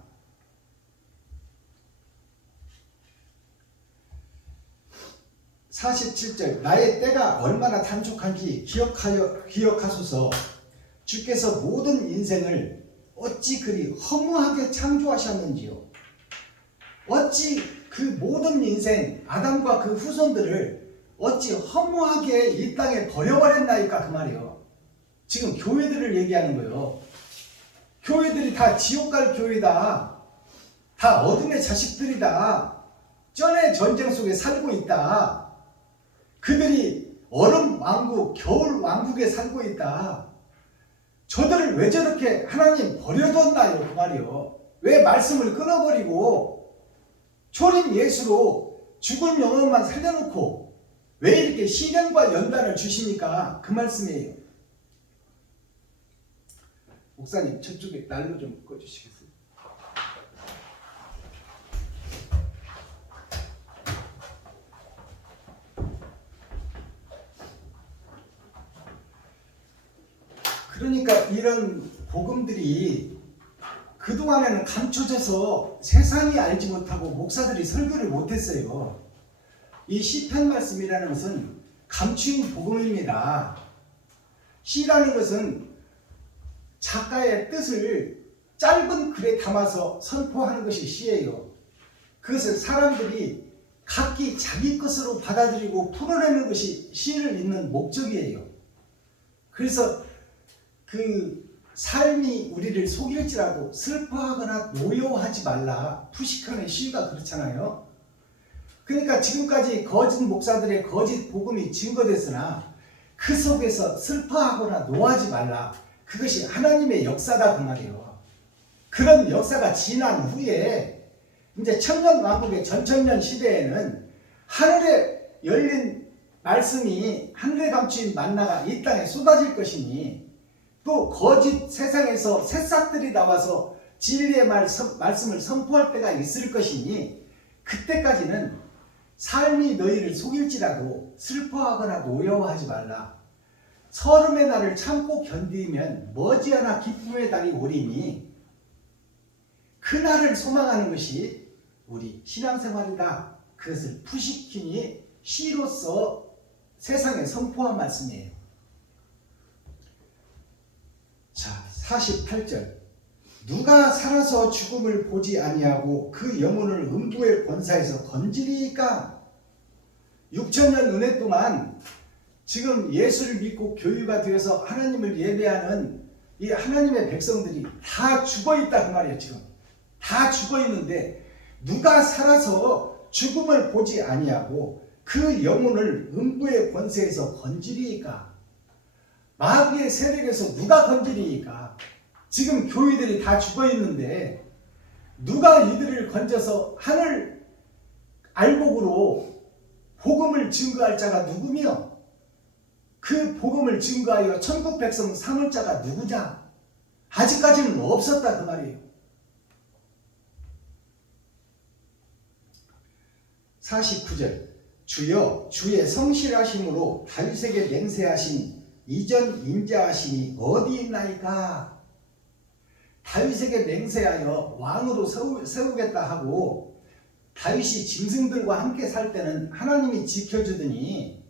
(47절) 나의 때가 얼마나 단촉한지 기억하소서. 주께서 모든 인생을 어찌 그리 허무하게 창조하셨는지요. 어찌 그 모든 인생 아담과 그 후손들을 어찌 허무하게 이 땅에 버려버렸나이까 그 말이에요. 지금 교회들을 얘기하는 거예요. 교회들이 다 지옥 갈 교회다. 다 어둠의 자식들이다. 전에 전쟁 속에 살고 있다. 그들이 얼음 왕국, 겨울 왕국에 살고 있다. 저들을 왜 저렇게 하나님 버려뒀나요? 그 말이요. 왜 말씀을 끊어버리고 초림 예수로 죽은 영혼만 살려놓고 왜 이렇게 시련과 연단을 주십니까? 그 말씀이에요. 목사님 저쪽에 난로 좀 꺼주시겠어요? 그러니까 이런 복음들이 그동안에는 감춰져서 세상이 알지 못하고 목사들이 설교를 못했어요. 이 시편 말씀이라는 것은 감추인 복음입니다. 시라는 것은 작가의 뜻을 짧은 글에 담아서 선포하는 것이 시예요. 그것을 사람들이 각기 자기 것으로 받아들이고 풀어내는 것이 시를 읽는 목적이에요. 그래서 그 삶이 우리를 속일지라도 슬퍼하거나 노여워하지 말라. 푸시컨의 시가 그렇잖아요. 그러니까 지금까지 거짓 목사들의 거짓 복음이 증거됐으나 그 속에서 슬퍼하거나 노하지 말라. 그것이 하나님의 역사다 그 말이에요. 그런 역사가 지난 후에 이제 천년왕국의 전천년 시대에는 하늘에 열린 말씀이 하늘에 감추인 만나가 이 땅에 쏟아질 것이니 또 거짓 세상에서 새싹들이 나와서 진리의 말씀을 선포할 때가 있을 것이니 그때까지는 삶이 너희를 속일지라도 슬퍼하거나 노여워하지 말라. 설움의 날을 참고 견디면 머지않아 기쁨의 달이 오리니 그 날을 소망하는 것이 우리 신앙생활이다. 그것을 푸시킨이 시로서 세상에 선포한 말씀이에요. 자, 48절 누가 살아서 죽음을 보지 아니하고 그 영혼을 음부의 권사에서 건지리까? 6천년 은혜 동안 지금 예수를 믿고 교유가 되어서 하나님을 예배하는 이 하나님의 백성들이 다 죽어있다 그 말이에요. 지금 다 죽어있는데 누가 살아서 죽음을 보지 아니하고 그 영혼을 음부의 권세에서 건지리까? 마귀의 세력에서 누가 건지리까? 지금 교회들이 다 죽어있는데 누가 이들을 건져서 하늘 알곡으로 복음을 증거할 자가 누구며 그 복음을 증거하여 천국 백성 삼을 자가 누구냐? 아직까지는 없었다 그 말이에요. 49절 주여 주의 성실하심으로 다윗에게 맹세하신 이전 인자하심이 어디 있나이까? 다윗에게 맹세하여 왕으로 세우겠다 하고 다윗이 짐승들과 함께 살 때는 하나님이 지켜주더니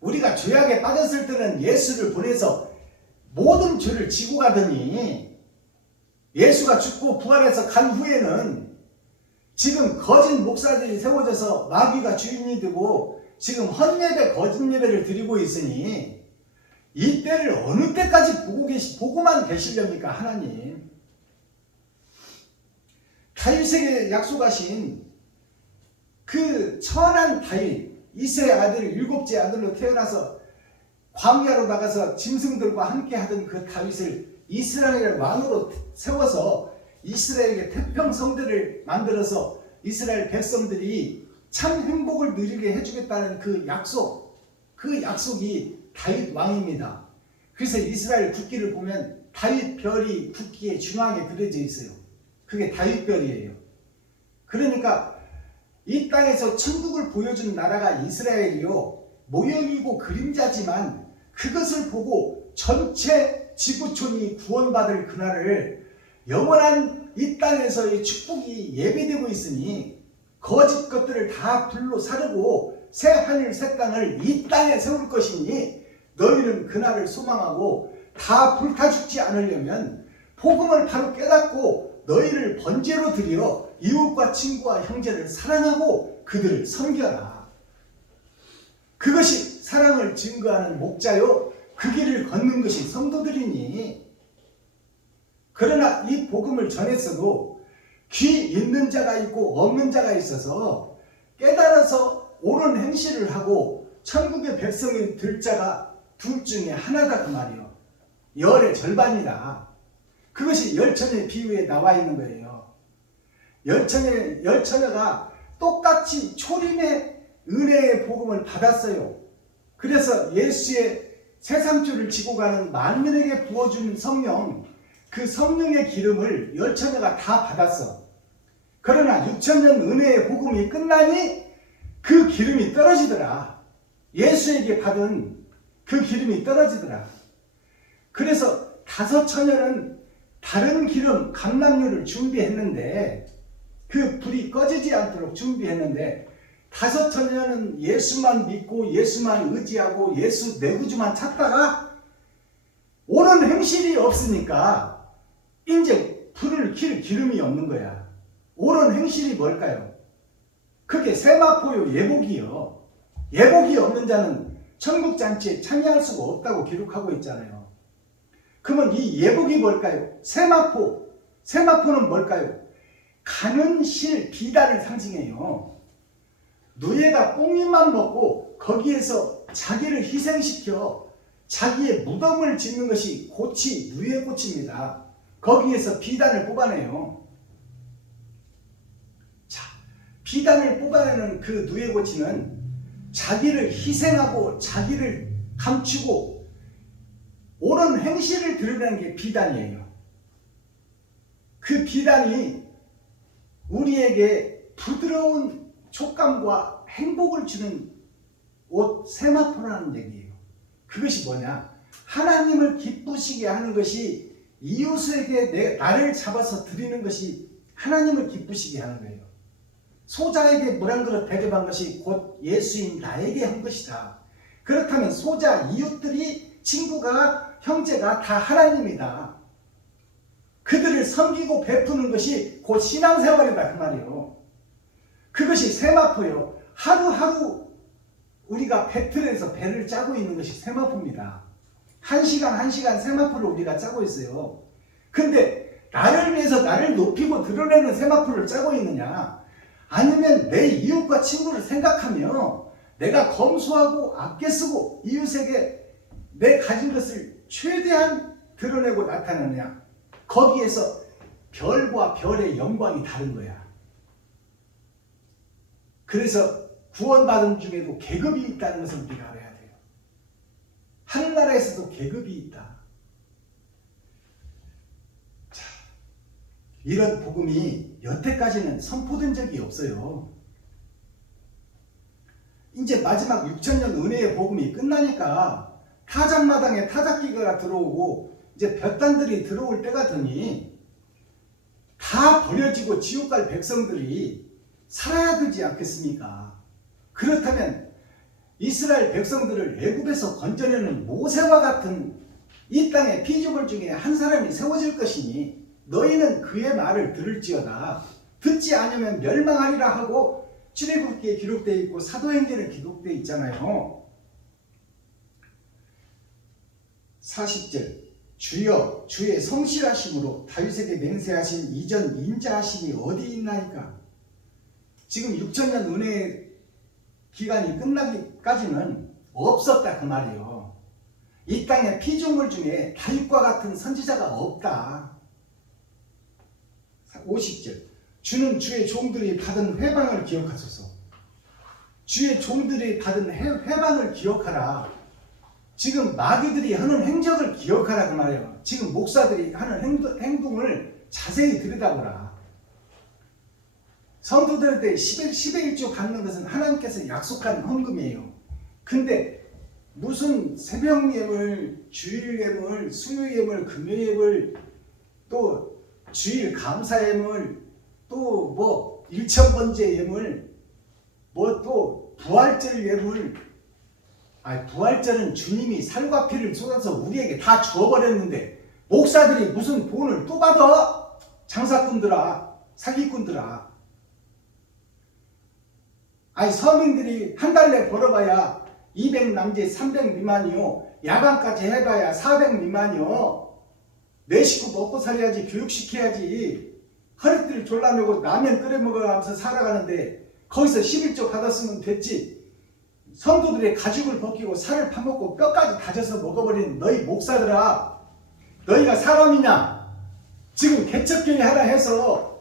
우리가 죄악에 빠졌을 때는 예수를 보내서 모든 죄를 지고 가더니 예수가 죽고 부활해서 간 후에는 지금 거짓 목사들이 세워져서 마귀가 주인이 되고 지금 헛예배 거짓 예배를 드리고 있으니 이 때를 어느 때까지 보고만 계시렵니까 하나님? 다윗에게 약속하신 그 천한 다윗 이새의 아들 일곱째 아들로 태어나서 광야로 나가서 짐승들과 함께 하던 그 다윗을 이스라엘의 왕으로 세워서 이스라엘에게 태평성대를 만들어서 이스라엘 백성들이 참 행복을 누리게 해주겠다는 그 약속이 다윗 왕입니다. 그래서 이스라엘 국기를 보면 다윗 별이 국기의 중앙에 그려져 있어요. 그게 다윗 별이에요. 그러니까 이 땅에서 천국을 보여준 나라가 이스라엘이요 모형이고 그림자지만 그것을 보고 전체 지구촌이 구원받을 그날을 영원한 이 땅에서의 축복이 예비되고 있으니 거짓 것들을 다 불로 사르고 새 하늘 새 땅을 이 땅에 세울 것이니 너희는 그날을 소망하고 다 불타 죽지 않으려면 복음을 바로 깨닫고 너희를 번제로 드려 이웃과 친구와 형제를 사랑하고 그들을 섬겨라. 그것이 사랑을 증거하는 목자요 그 길을 걷는 것이 성도들이니 그러나 이 복음을 전했어도 귀 있는 자가 있고 없는 자가 있어서 깨달아서 옳은 행실을 하고 천국의 백성이 될 자가 둘 중에 하나다 그 말이요. 열의 절반이다. 그것이 열처녀의 비유에 나와 있는 거예요. 열처녀가 똑같이 초림의 은혜의 복음을 받았어요. 그래서 예수의 세상줄을 지고 가는 만민에게 부어주는 성령, 그 성령의 기름을 열처녀가 다 받았어. 그러나 6,000년 은혜의 복음이 끝나니 그 기름이 떨어지더라. 예수에게 받은 그 기름이 떨어지더라. 그래서 5처녀는 다른 기름, 감람유를 준비했는데 그 불이 꺼지지 않도록 준비했는데 5처녀는 예수만 믿고 예수만 의지하고 예수 내구주만 찾다가 옳은 행실이 없으니까 이제 불을 킬 기름이 없는 거야. 옳은 행실이 뭘까요? 그게 세마포요 예복이요. 예복이 없는 자는 천국잔치에 참여할 수가 없다고 기록하고 있잖아요. 그러면 이 예복이 뭘까요? 세마포. 세마포는 뭘까요? 가는 실 비단을 상징해요. 누에가 뽕잎만 먹고 거기에서 자기를 희생시켜 자기의 무덤을 짓는 것이 고치, 누에꽃입니다. 거기에서 비단을 뽑아내요. 자, 비단을 뽑아내는 그 누에고치는 자기를 희생하고 자기를 감추고 옳은 행실을 드러내는 게 비단이에요. 그 비단이 우리에게 부드러운 촉감과 행복을 주는 옷 세마포라는 얘기예요. 그것이 뭐냐? 하나님을 기쁘시게 하는 것이 이웃에게 나를 잡아서 드리는 것이 하나님을 기쁘시게 하는 거예요. 소자에게 물 한 그릇 대접한 것이 곧 예수인 나에게 한 것이다. 그렇다면 소자, 이웃들이, 친구가, 형제가 다 하나님이다. 그들을 섬기고 베푸는 것이 곧 신앙생활이다 그 말이에요. 그것이 세마포요. 하루하루 우리가 배틀에서 배를 짜고 있는 것이 세마포입니다. 한 시간 세마포를 우리가 짜고 있어요. 근데 나를 위해서 나를 높이고 드러내는 세마포를 짜고 있느냐? 아니면 내 이웃과 친구를 생각하며 내가 검소하고 아껴 쓰고 이웃에게 내 가진 것을 최대한 드러내고 나타내느냐? 거기에서 별과 별의 영광이 다른 거야. 그래서 구원받은 중에도 계급이 있다는 것을 우리가 알아야 돼요. 하늘나라에서도 계급이 있다. 자, 이런 복음이 여태까지는 선포된 적이 없어요. 이제 마지막 6천년 은혜의 복음이 끝나니까 타작마당에 타작기가 들어오고 이제 볕단들이 들어올 때가 되니 다 버려지고 지옥 갈 백성들이 살아야 되지 않겠습니까? 그렇다면 이스라엘 백성들을 애굽에서 건져내는 모세와 같은 이 땅의 피조물 중에 한 사람이 세워질 것이니 너희는 그의 말을 들을지어다. 듣지 않으면 멸망하리라 하고 출애굽기에 기록되어 있고 사도행전에 기록되어 있잖아요. 40절 주여 주의 성실하심으로 다윗에게 맹세하신 이전 인자하심이 어디 있나이까. 지금 6천년 은혜 기간이 끝나기까지는 없었다 그 말이요. 이 땅의 피조물 중에 다윗과 같은 선지자가 없다. 50절 주는 주의 종들이 받은 회방을 기억하소서. 주의 종들이 받은 회방을 기억하라. 지금 마귀들이 하는 행적을 기억하라 그 말이에요. 지금 목사들이 하는 행동을 자세히 들여다보라. 성도들한테 10의 1조 받는 것은 하나님께서 약속한 헌금이에요. 근데 무슨 새벽 예물, 주일 예물, 수요 예물, 금요 예물, 또 주일 감사 예물, 또 뭐 일천번제 예물, 뭐 또 부활절 예물. 부활절은 주님이 살과 피를 쏟아서 우리에게 다 주어버렸는데 목사들이 무슨 돈을 또 받아? 장사꾼들아, 사기꾼들아. 서민들이 한 달 내 벌어봐야 200 남짓 300 미만이요. 야간까지 해봐야 400 미만이요. 내 식구 먹고 살아야지, 교육시켜야지. 허리띠를 졸라매고 라면 끓여 먹으면서 살아가는데 거기서 11조 받았으면 됐지. 성도들의 가죽을 벗기고 살을 파먹고 뼈까지 다져서 먹어버린 너희 목사들아, 너희가 사람이냐? 지금 개척교회 하나 해서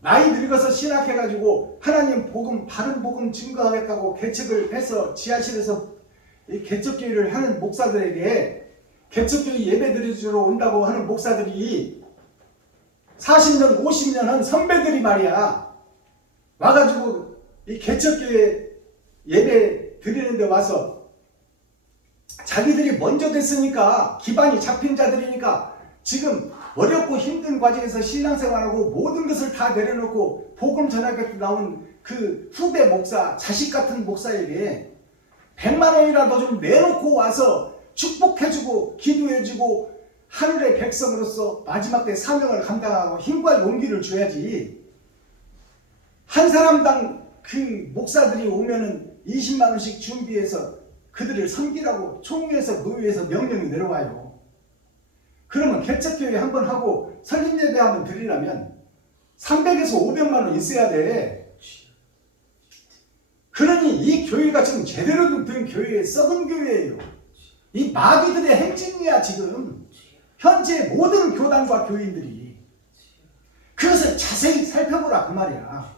나이 늙어서 신학해가지고 하나님 복음, 바른 복음 증거하겠다고 개척을 해서 지하실에서 이 개척교회를 하는 목사들에게 개척교회 예배 드리러 온다고 하는 목사들이 40년, 50년 한 선배들이 말이야. 와가지고 이 개척교회 예배 드리는데 와서 자기들이 먼저 됐으니까, 기반이 잡힌 자들이니까 지금 어렵고 힘든 과정에서 신앙생활하고 모든 것을 다 내려놓고 복음 전하겠다 나온 그 후배 목사, 자식 같은 목사에게 100만 원이라도 좀 내놓고 와서 축복해주고 기도해주고 하늘의 백성으로서 마지막 때 사명을 감당하고 힘과 용기를 줘야지. 한 사람당 그 목사들이 오면은 20만 원씩 준비해서 그들을 섬기라고 총회에서 노회에서 명령이 내려와요. 그러면 개척교회 한번 하고 설립예배 한번 드리려면 300에서 500만 원 있어야 돼. 그러니 이 교회가 지금 제대로 된 교회에 썩은 교회예요. 이 마귀들의 행진이야 지금. 현재 모든 교단과 교인들이. 그것을 자세히 살펴보라 그 말이야.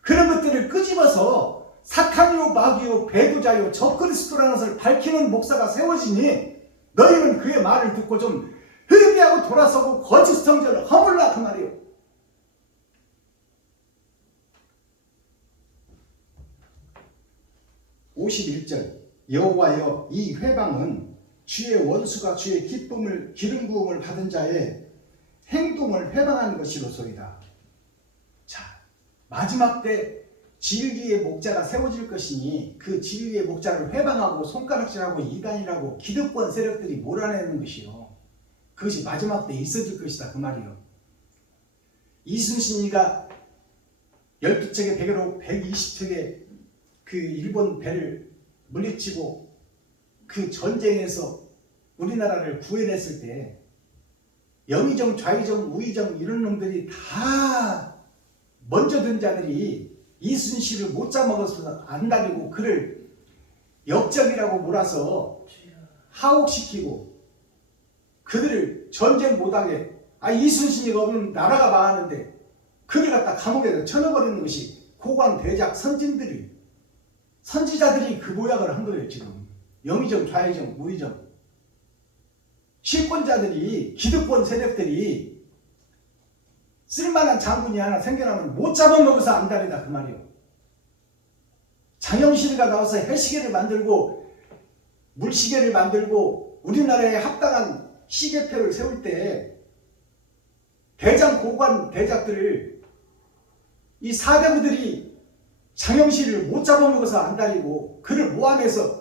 그런 것들을 끄집어서 사탄이요 마귀요 배도자요 적그리스도라는 것을 밝히는 목사가 세워지니 너희는 그의 말을 듣고 좀 회개하고 돌아서고 거짓 성전을 허물라 그 말이에요. (51절) 여호와여 이 회방은 주의 원수가 주의 기름 부음을 받은 자의 행동을 회방하는 것이로소이다. 자, 마지막 때 진리의 목자가 세워질 것이니 그 진리의 목자를 회방하고 손가락질하고 이단이라고 기득권 세력들이 몰아내는 것이요. 그것이 마지막 때 있어질 것이다 그 말이요. 이순신이가 12척의 배로 120척의 그 일본 배를 물리치고 그 전쟁에서 우리나라를 구해냈을 때 영의정, 좌의정, 우의정 이런 놈들이 다 먼저 든 자들이 이순신을 못 잡아먹어서 안 다니고 그를 역적이라고 몰아서 하옥시키고 그들을 전쟁 못하게 이순신이 없는 나라가 망하는데 그를 갖다 감옥에 쳐넣어버리는 것이 고관, 대작, 선지자들이 그 모양을 한 거예요. 지금 영의정, 좌의정, 우의정, 실권자들이, 기득권 세력들이 쓸만한 장군이 하나 생겨나면 못 잡아먹어서 안달이다 그 말이에요. 장영실이가 나와서 해시계를 만들고 물시계를 만들고 우리나라에 합당한 시계표를 세울 때 대장, 고관, 대작들을 이 사대부들이 장영실을 못 잡아먹어서 안달이고 그를 모함해서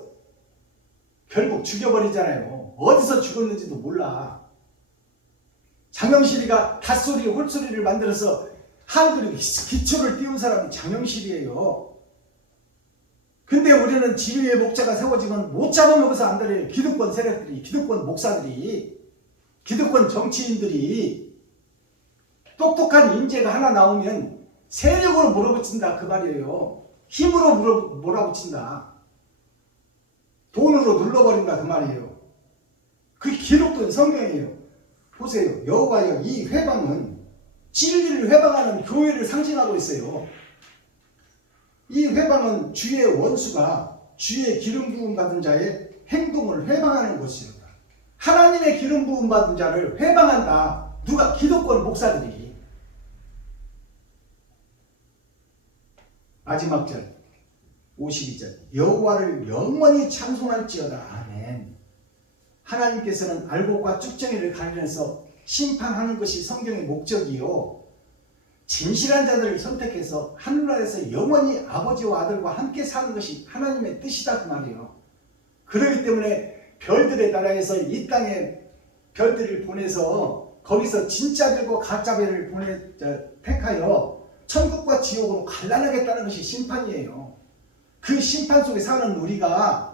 결국 죽여버리잖아요. 어디서 죽었는지도 몰라. 장영실이가 닷소리, 홀소리를 만들어서 한글의 기초를 띄운 사람이 장영실이에요. 근데 우리는 지위의 목자가 세워지면 못 잡아먹어서 안달이에요. 기득권 세력들이, 기득권 목사들이, 기득권 정치인들이. 똑똑한 인재가 하나 나오면 세력으로 몰아붙인다 그 말이에요. 힘으로 몰아붙인다. 돈으로 눌러버린다 그 말이에요. 그게 기록된 성경이에요. 보세요. 여호와여, 이 회방은 진리를 회방하는 교회를 상징하고 있어요. 이 회방은 주의 원수가 주의 기름 부음 받은 자의 행동을 회방하는 것이다. 하나님의 기름 부음 받은 자를 회방한다. 누가? 기득권 목사들이. 마지막 절 52절 여호와를 영원히 찬송할지어다. 아멘. 하나님께서는 알곡과 쭉정이를 가리면서 심판하는 것이 성경의 목적이요, 진실한 자들을 선택해서 하늘나라에서 영원히 아버지와 아들과 함께 사는 것이 하나님의 뜻이다 그 말이에요. 그렇기 때문에 별들의 나라에서 이 땅에 별들을 보내서 거기서 진짜들과 가짜별을 택하여 천국과 지옥으로 갈라내겠다는 것이 심판이에요. 그 심판 속에 사는 우리가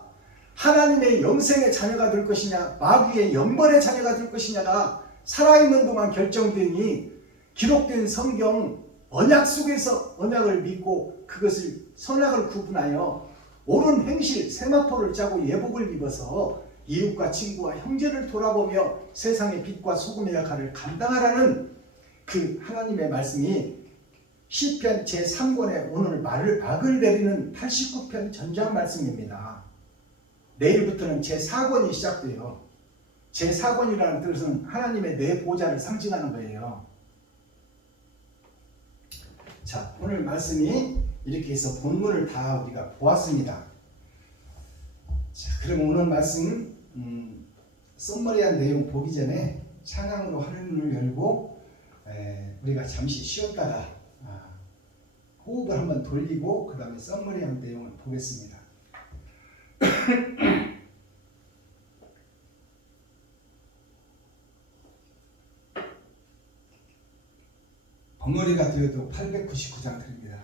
하나님의 영생의 자녀가 될 것이냐 마귀의 영벌의 자녀가 될 것이냐가 살아있는 동안 결정되니 기록된 성경 언약 속에서 언약을 믿고 그것을 선악을 구분하여 옳은 행실 세마포를 짜고 예복을 입어서 이웃과 친구와 형제를 돌아보며 세상의 빛과 소금의 역할을 감당하라는 그 하나님의 말씀이 시편 제3권에 오늘 막을 내리는 89편 전장 말씀입니다. 내일부터는 제4권이 시작돼요. 제4권이라는 뜻은 하나님의 내 보좌를 상징하는 거예요. 자, 오늘 말씀이 이렇게 해서 본문을 다 우리가 보았습니다. 자, 그럼 오늘 말씀 썸머리한 내용 보기 전에 찬양으로 하늘문을 열고 우리가 잠시 쉬었다가 호흡을 한번 돌리고 그 다음에 썸머리한 내용을 보겠습니다. 벙어리가 되어도 899장 드립니다.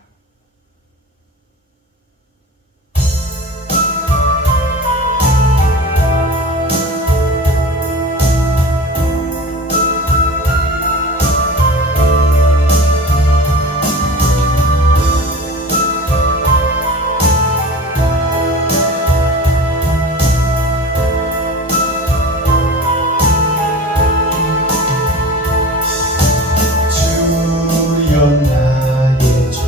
주여 나의 주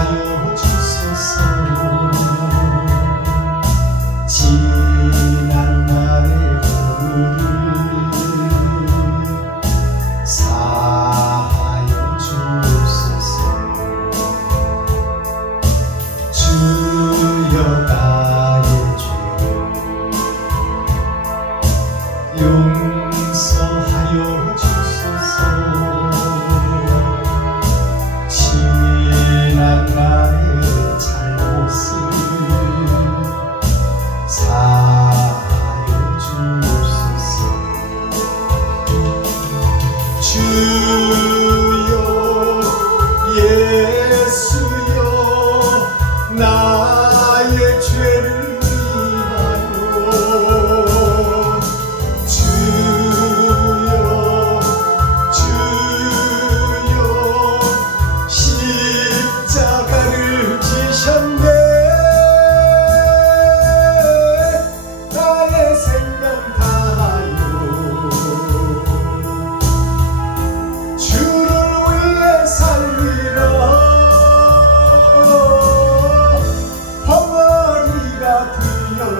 용서하여 주소서. 지난 날의 허물을 사하여 주소서. 주여 나의 죄를 용서하여 주소서. 지난 날의 잘못을 사하여 주소서. 주여 예수여 나의 죄를 위하여 주여 십자가를 지셨네. 나의 생명 다하여 주를 위해 살리라. 벙어리가 되어도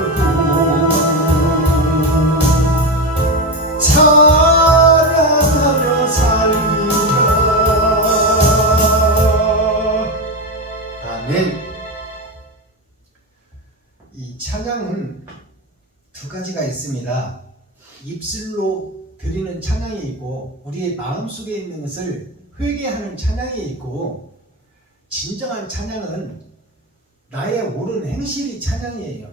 찬양하며 살리라. 아멘. 이 찬양은 두 가지가 있습니다. 입술로 드리는 찬양이 있고 우리의 마음속에 있는 것을 회개하는 찬양이 있고, 진정한 찬양은 나의 옳은 행실이 찬양이에요.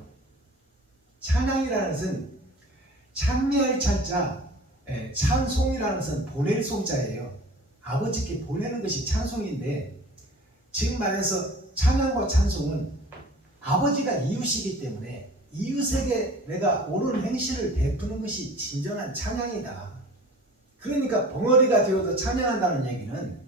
찬양이라는 것은 찬미할 찬자, 찬송이라는 것은 보낼 송자예요. 아버지께 보내는 것이 찬송인데, 즉 말해서 찬양과 찬송은 아버지가 이웃이기 때문에 이웃에게 내가 옳은 행실을 베푸는 것이 진정한 찬양이다. 그러니까 벙어리가 되어도 찬양한다는 얘기는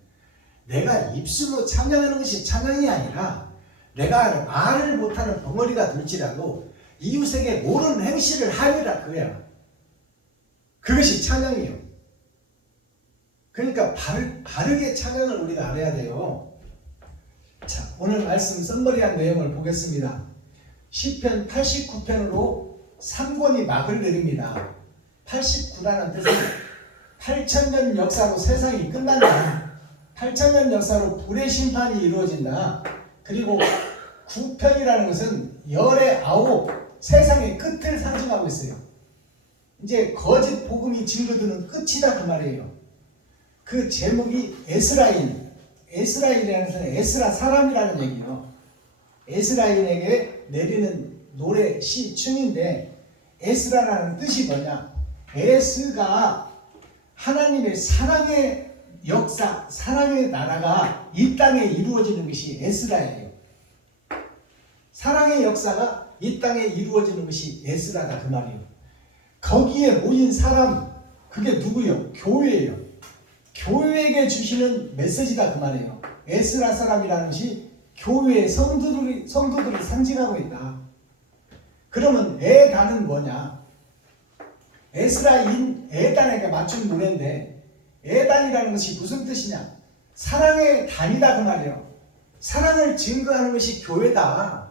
내가 입술로 찬양하는 것이 찬양이 아니라 내가 말을 못하는 벙어리가 될지라도 이웃에게 옳은 행실을 하리라, 그거야. 그것이 찬양이에요. 그러니까 바르게 찬양을 우리가 알아야 돼요. 자, 오늘 말씀 썸머리한 내용을 보겠습니다. 시편 89편으로 3권이 막을 내립니다. 89라는 뜻은 8,000년 역사로 세상이 끝난다. 8,000년 역사로 불의 심판이 이루어진다. 그리고 9편이라는 것은 열의 아홉, 세상의 끝을 상징하고 있어요. 이제 거짓 복음이 증거되는 끝이다, 그 말이에요. 그 제목이 에스라인. 에스라인이라는 것은 에스라 사람이라는 얘기예요. 에스라인에게 내리는 노래, 시, 춤인데, 에스라라는 뜻이 뭐냐? 에스가 하나님의 사랑의 역사, 사랑의 나라가 이 땅에 이루어지는 것이 에스라예요. 사랑의 역사가 이 땅에 이루어지는 것이 에스라다, 그 말이에요. 거기에 모인 사람, 그게 누구요? 교회예요. 교회에게 주시는 메시지다, 그 말이에요. 에스라 사람이라는 것이 교회의 성도들이 상징하고 있다. 그러면 에단은 뭐냐? 에스라인 에단에게 맞춘 노래인데, 에단이라는 것이 무슨 뜻이냐? 사랑의 단이다, 그 말이에요. 사랑을 증거하는 것이 교회다.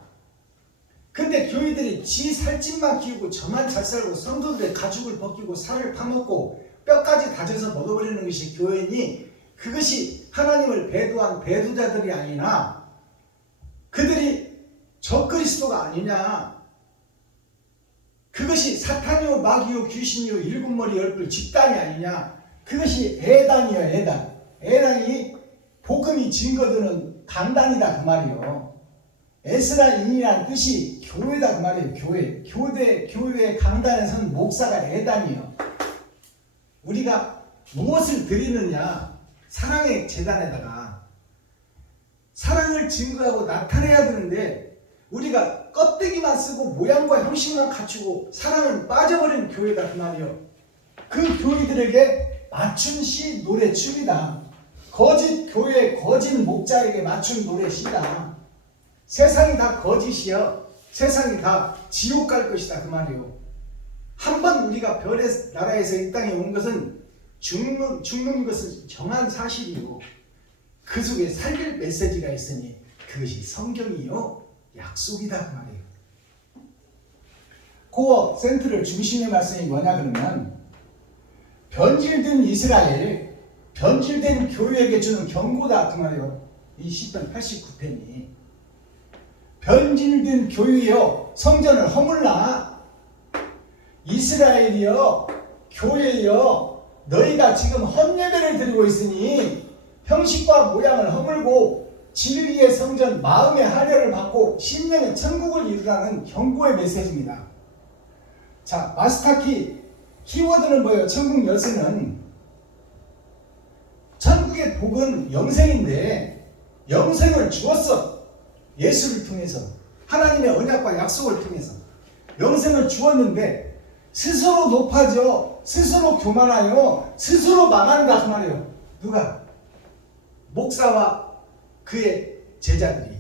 근데 교회들이 지 살집만 키우고 저만 잘 살고 성도들의 가죽을 벗기고 살을 파먹고 뼈까지 다져서 먹어버리는 것이 교회니, 그것이 하나님을 배도한 배도자들이 아니나 그들이 적그리스도가 아니냐. 그것이 사탄이요 마귀요 귀신이요 일곱머리 열불 집단이 아니냐. 그것이 에단이요, 에단. 에단이 복음이 증거되는 강단이다, 그 말이요. 에스라인이라는 뜻이 교회다, 그 말이에요. 교회의 강단에 선 목사가 에단이요. 우리가 무엇을 드리느냐? 사랑의 제단에다가 사랑을 증거하고 나타내야 되는데, 우리가 껍데기만 쓰고 모양과 형식만 갖추고 사랑은 빠져버린 교회다, 그 말이요. 그 교회들에게 맞춘 시, 노래, 춤이다. 거짓 교회, 거짓 목자에게 맞춘 노래, 시다. 세상이 다 거짓이여. 세상이 다 지옥 갈 것이다, 그 말이요. 한번 우리가 별의 나라에서 이 땅에 온 것은 죽는 것은 정한 사실이고, 그 속에 살릴 메시지가 있으니 그것이 성경이요 약속이다 그 말이에요. 코어 센트럴 중심의 말씀이 뭐냐 그러면 변질된 이스라엘, 변질된 교회에게 주는 경고다 그 말이에요. 이 시편 89편이 변질된 교회여 성전을 허물라. 이스라엘이여 교회여 너희가 지금 헛예배를 드리고 있으니 형식과 모양을 허물고 진리의 성전 마음의 할례를 받고 심령의 천국을 이루라는 경고의 메시지입니다. 자, 마스터키 키워드는 뭐예요? 천국 열쇠는 천국의 복은 영생인데 영생을 주었어. 예수를 통해서 하나님의 언약과 약속을 통해서 영생을 주었는데 스스로 높아져 스스로 교만하여 스스로 망한다 그 말이에요. 누가? 목사와 그의 제자들이,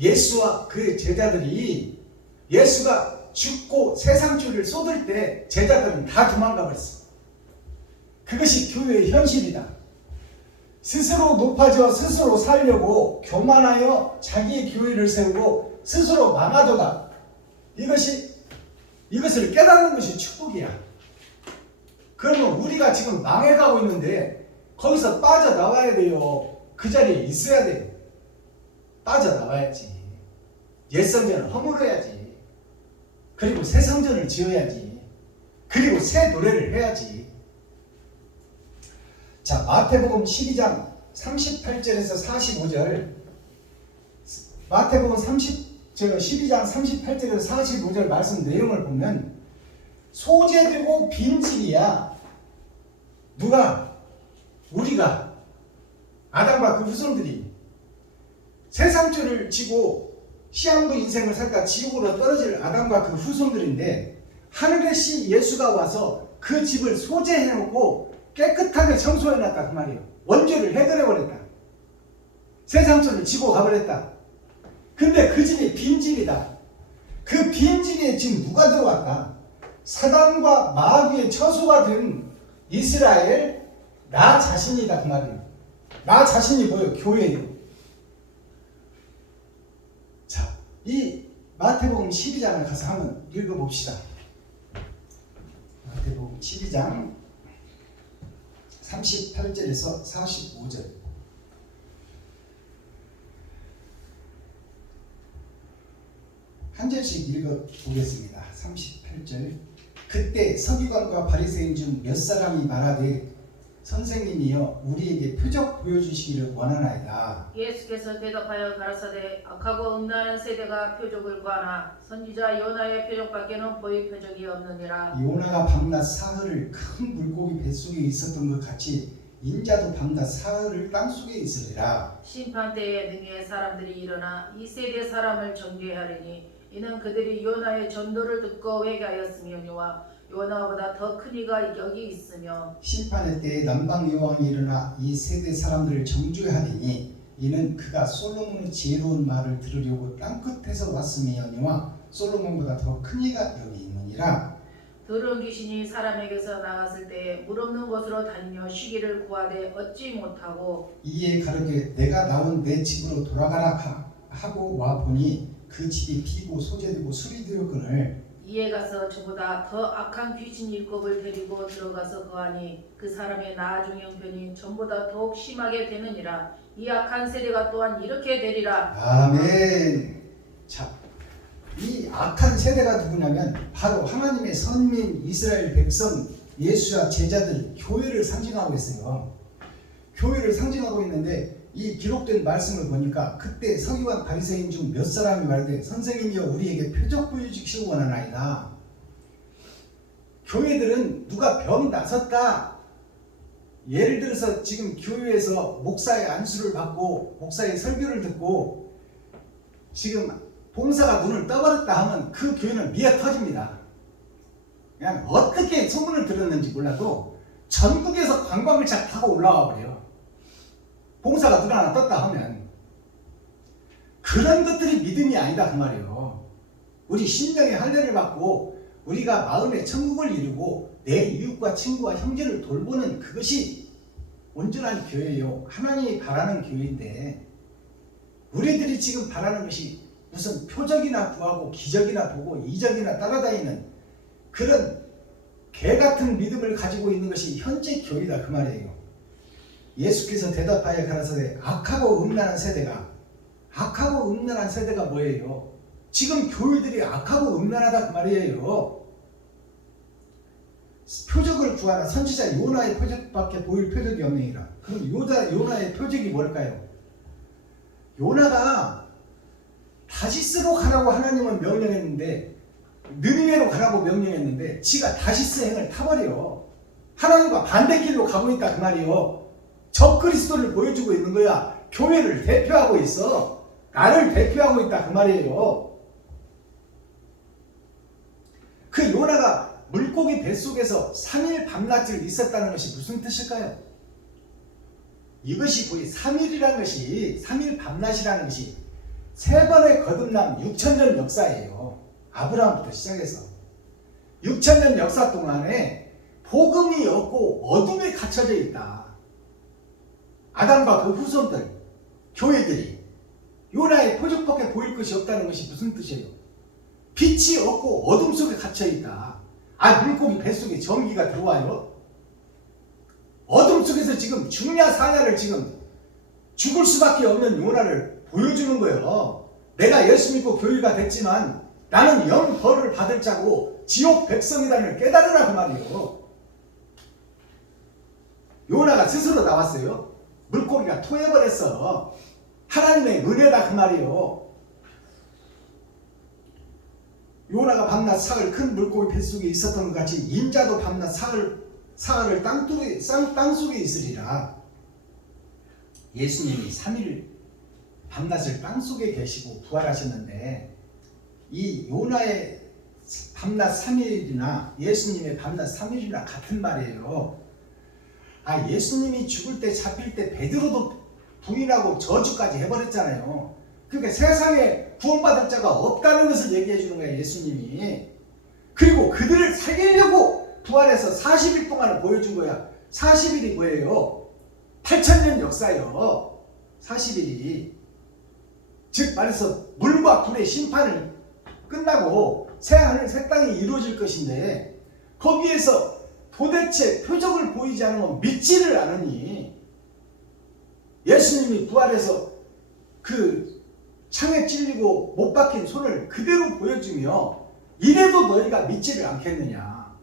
예수와 그의 제자들이 예수가 죽고 세상줄을 쏟을 때 제자들은 다 도망가 버렸어. 그것이 교회의 현실이다. 스스로 높아져 스스로 살려고 교만하여 자기의 교회를 세우고 스스로 망하도다. 이것을 깨닫는 것이 축복이야. 그러면 우리가 지금 망해가고 있는데 거기서 빠져나와야 돼요. 그 자리에 있어야 돼요. 빠져나와야지. 옛 성전을 허물어야지. 그리고 새 성전을 지어야지. 그리고 새 노래를 해야지. 자, 마태복음 12장 38절에서 45절, 마태복음 12장 38절에서 45절 말씀 내용을 보면 소재되고 빈집이야. 누가? 우리가, 아담과 그 후손들이 세상줄을 지고 시한부 인생을 살까 지옥으로 떨어질 아담과 그 후손들인데 하늘의 시 예수가 와서 그 집을 소재해놓고 깨끗하게 청소해놨다 그 말이에요. 원죄를 해결해버렸다. 세상줄을 지고 가버렸다. 근데 그 집이 빈집이다. 그 빈집에 지금 누가 들어왔다? 사단과 마귀의 처소가 된 이스라엘 나 자신이다 그 말이에요. 나 자신이 뭐예요? 교회예요. 자, 이 마태복음 12장을 가서 한번 읽어봅시다. 마태복음 12장 38절에서 45절. 한 절씩 읽어보겠습니다. 38절. 그때 서기관과 바리새인 중 몇 사람이 말하되 선생님이여 우리에게 표적 보여주시기를 원하나이다. 예수께서 대답하여 가라사대 악하고 음란한 세대가 표적을 구하나 선지자 요나의 표적밖에는 보일 표적이 없느니라. 요나가 밤낮 사흘을 큰 물고기 뱃속에 있었던 것 같이 인자도 밤낮 사흘을 땅속에 있으리라. 심판 때에 능히 사람들이 일어나 이 세대 사람을 정죄하리니 이는 그들이 요나의 전도를 듣고 회개하였으며니와 요나보다 더 큰 이가 여기 있으며 심판의 때에 남방 여왕이 일어나 이 세대 사람들을 정죄하리니 이는 그가 솔로몬의 지혜로운 말을 들으려고 땅끝에서 왔음이니와 솔로몬보다 더 큰 이가 여기 있느니라. 더러운 귀신이 사람에게서 나갔을 때에 물 없는 곳으로 다니며 쉬기를 구하되 얻지 못하고 이에 가르되 내가 나온 내 집으로 돌아가라 하고 와 보니 그 집이 비고 소재되고 수리되었거늘 이에 가서 저보다 더 악한 귀신 일곱을 데리고 들어가서 거하니 그 사람의 나중 형편이 전보다 더욱 심하게 되느니라. 이 악한 세대가 또한 이렇게 되리라. 아멘. 자, 이 악한 세대가 누구냐면 바로 하나님의 선민 이스라엘 백성 예수와 제자들 교회를 상징하고 있어요. 교회를 상징하고 있는데 이 기록된 말씀을 보니까 그때 서기관 바리새인 중 몇 사람이 말하되 선생님이여 우리에게 표적 보여주시기 원하나이다. 교회들은 누가 병 나섰다. 예를 들어서 지금 교회에서 목사의 안수를 받고 목사의 설교를 듣고 지금 봉사가 눈을 떠버렸다 하면 그 교회는 미어 터집니다. 그냥 어떻게 소문을 들었는지 몰라도 전국에서 관광차 타고 올라와 버려요. 봉사가 눈 하나 떴다 하면. 그런 것들이 믿음이 아니다 그 말이에요. 우리 심령의 할례를 받고 우리가 마음의 천국을 이루고 내 이웃과 친구와 형제를 돌보는 그것이 온전한 교회요. 하나님이 바라는 교회인데 우리들이 지금 바라는 것이 무슨 표적이나 구하고 기적이나 보고 이적이나 따라다니는 그런 개 같은 믿음을 가지고 있는 것이 현재 교회다 그 말이에요. 예수께서 대답하여 가라사대 악하고 음란한 세대가 뭐예요? 지금 교회들이 악하고 음란하다 그 말이에요. 표적을 구하라. 선지자 요나의 표적밖에 보일 표적이 없느니라. 그럼 요나의 표적이 뭘까요? 요나가 다시스로 가라고 하나님은 명령했는데, 느니웨로 가라고 명령했는데 지가 다시스 행을 타버려. 하나님과 반대길로 가고 있다 그 말이요. 적그리스도를 보여주고 있는 거야. 교회를 대표하고 있어. 나를 대표하고 있다 그 말이에요. 그 요나가 물고기 뱃속에서 3일 밤낮을 있었다는 것이 무슨 뜻일까요? 이것이 거의 3일 밤낮이라는 것이 3번의 거듭남 6천년 역사예요. 아브라함부터 시작해서 6천년 역사 동안에 복음이 없고 어둠에 갇혀져 있다. 아담과 그 후손들, 교회들이 요나의 표적밖에 보일 것이 없다는 것이 무슨 뜻이에요? 빛이 없고 어둠 속에 갇혀 있다. 물고기 뱃속에 전기가 들어와요? 어둠 속에서 지금 죽냐 사냐를 지금 죽을 수밖에 없는 요나를 보여주는 거예요. 내가 예수 믿고 교회가 됐지만 나는 영벌을 받을 자고 지옥 백성이라는 깨달으라 그 말이에요. 요나가 스스로 나왔어요. 물고기가 토해버렸어. 하나님의 은혜다 그 말이에요. 요나가 밤낮 사흘 큰 물고기 뱃속에 있었던 것 같이 인자도 밤낮 사흘을 땅속에 있으리라. 예수님이 3일 밤낮을 땅속에 계시고 부활하셨는데 이 요나의 밤낮 3일이나 예수님의 밤낮 3일이나 같은 말이에요. 예수님이 죽을 때 잡힐 때 베드로도 부인하고 저주까지 해버렸잖아요. 그러니까 세상에 구원받을 자가 없다는 것을 얘기해 주는 거예요, 예수님이. 그리고 그들을 살리려고 부활해서 40일 동안을 보여준 거야. 40일이 뭐예요? 8,000년 역사예요. 40일이. 즉 말해서 물과 불의 심판을 끝나고 새하늘 새 땅이 이루어질 것인데 거기에서 도대체 표적을 보이지 않으면 믿지를 않으니 예수님이 부활해서 그 창에 찔리고 못 박힌 손을 그대로 보여주며 이래도 너희가 믿지를 않겠느냐.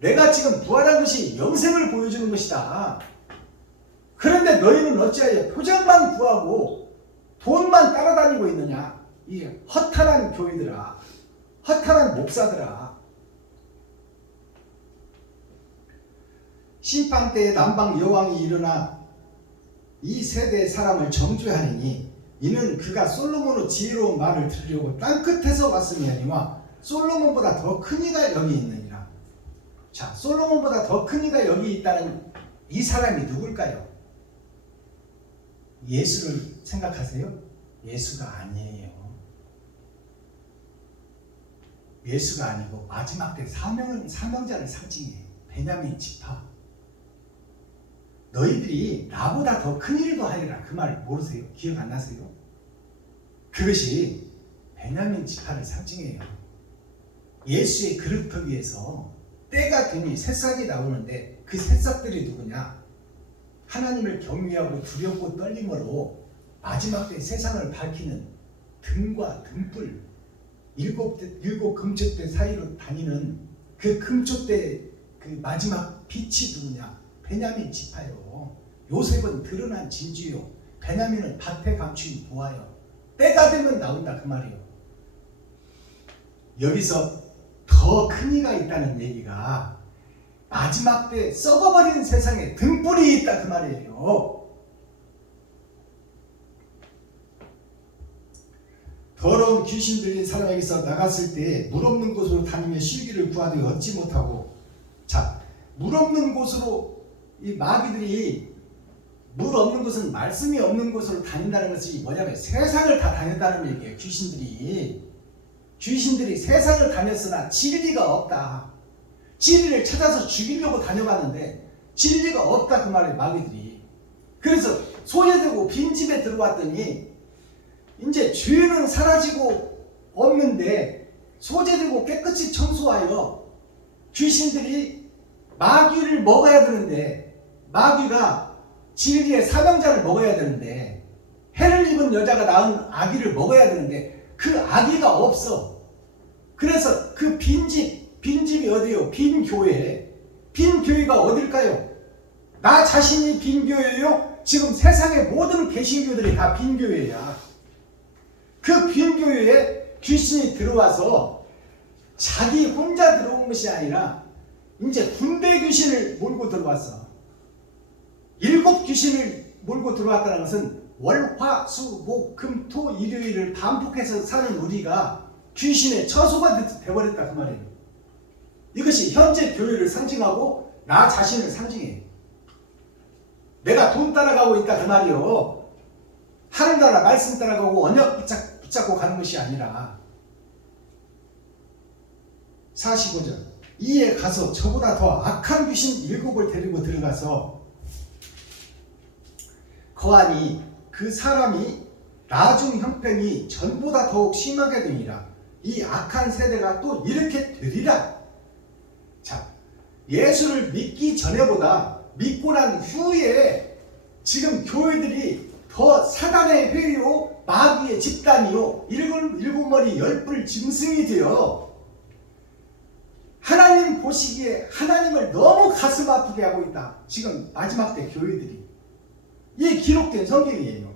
내가 지금 부활한 것이 영생을 보여주는 것이다. 그런데 너희는 어찌하여 표적만 구하고 돈만 따라다니고 있느냐. 이 허탄한 교회들아, 허탄한 목사들아. 심판 때에 남방 여왕이 일어나 이 세대의 사람을 정죄하리니 이는 그가 솔로몬의 지혜로운 말을 들으려고 땅끝에서 왔음이 아니와 솔로몬보다 더 큰 이가 여기 있느니라. 자, 솔로몬보다 더 큰 이가 여기 있다는 이 사람이 누굴까요? 예수를 생각하세요? 예수가 아니에요. 예수가 아니고 마지막 때 사명자를 상징해요. 베냐민 지파. 너희들이 나보다 더 큰 일도 하리라. 그 말 모르세요? 기억 안 나세요? 그것이 베냐민 지파를 상징해요. 예수의 그릇터 위에서 때가 되니 새싹이 나오는데 그 새싹들이 누구냐? 하나님을 경외하고 두렵고 떨림으로 마지막 때 세상을 밝히는 등과 등불, 일곱 금초대 사이로 다니는 그 금초대 그 마지막 빛이 누구냐? 베냐민 지파요. 요셉은 드러난 진주요. 베냐민은 밭에 감추인 보아요. 때가 되면 나온다 그 말이에요. 여기서 더 큰 이가 있다는 얘기가 마지막 때 썩어버리는 세상에 등불이 있다 그 말이에요. 더러운 귀신 들린 사람에게서 나갔을 때 물 없는 곳으로 다니며 쉬기를 구하되 얻지 못하고. 자, 물 없는 곳으로 이 마귀들이 물 없는 곳은 말씀이 없는 곳으로 다닌다는 것이 뭐냐면 세상을 다 다녔다는 얘기예요. 귀신들이 세상을 다녔으나 진리가 없다. 진리를 찾아서 죽이려고 다녀갔는데 진리가 없다 그 말이에요. 마귀들이. 그래서 소외되고 빈집에 들어왔더니 이제 죄는 사라지고 없는데 소재되고 깨끗이 청소하여 귀신들이 마귀를 먹어야 되는데, 마귀가 진리의 사명자를 먹어야 되는데, 해를 입은 여자가 낳은 아기를 먹어야 되는데 그 아기가 없어. 그래서 그 빈집이 어디요? 빈 교회. 빈 교회가 어딜까요? 나 자신이 빈 교회요? 지금 세상의 모든 개신교들이 다 빈 교회야. 그 빈 교회에 귀신이 들어와서 자기 혼자 들어온 것이 아니라 이제 군대 귀신을 몰고 들어왔어. 7 귀신을 몰고 들어왔다는 것은 월, 화, 수, 목, 금, 토, 일요일을 반복해서 사는 우리가 귀신의 처소가 되어버렸다 그 말이에요. 이것이 현재 교회를 상징하고 나 자신을 상징해. 내가 돈 따라가고 있다 그 말이요. 하늘나라 말씀 따라가고 언약 붙잡고 가는 것이 아니라. 45절. 이에 가서 저보다 더 악한 귀신 7을 데리고 들어가서 거하니 그 사람이 나중 형편이 전보다 더욱 심하게 되니라. 이 악한 세대가 또 이렇게 되리라. 자, 예수를 믿기 전에보다 믿고 난 후에 지금 교회들이 더 사단의 회의요, 마귀의 집단이요, 일곱 머리 10뿔 짐승이 되어 하나님 보시기에 하나님을 너무 가슴 아프게 하고 있다. 지금 마지막 때 교회들이. 이게 기록된 성경이에요.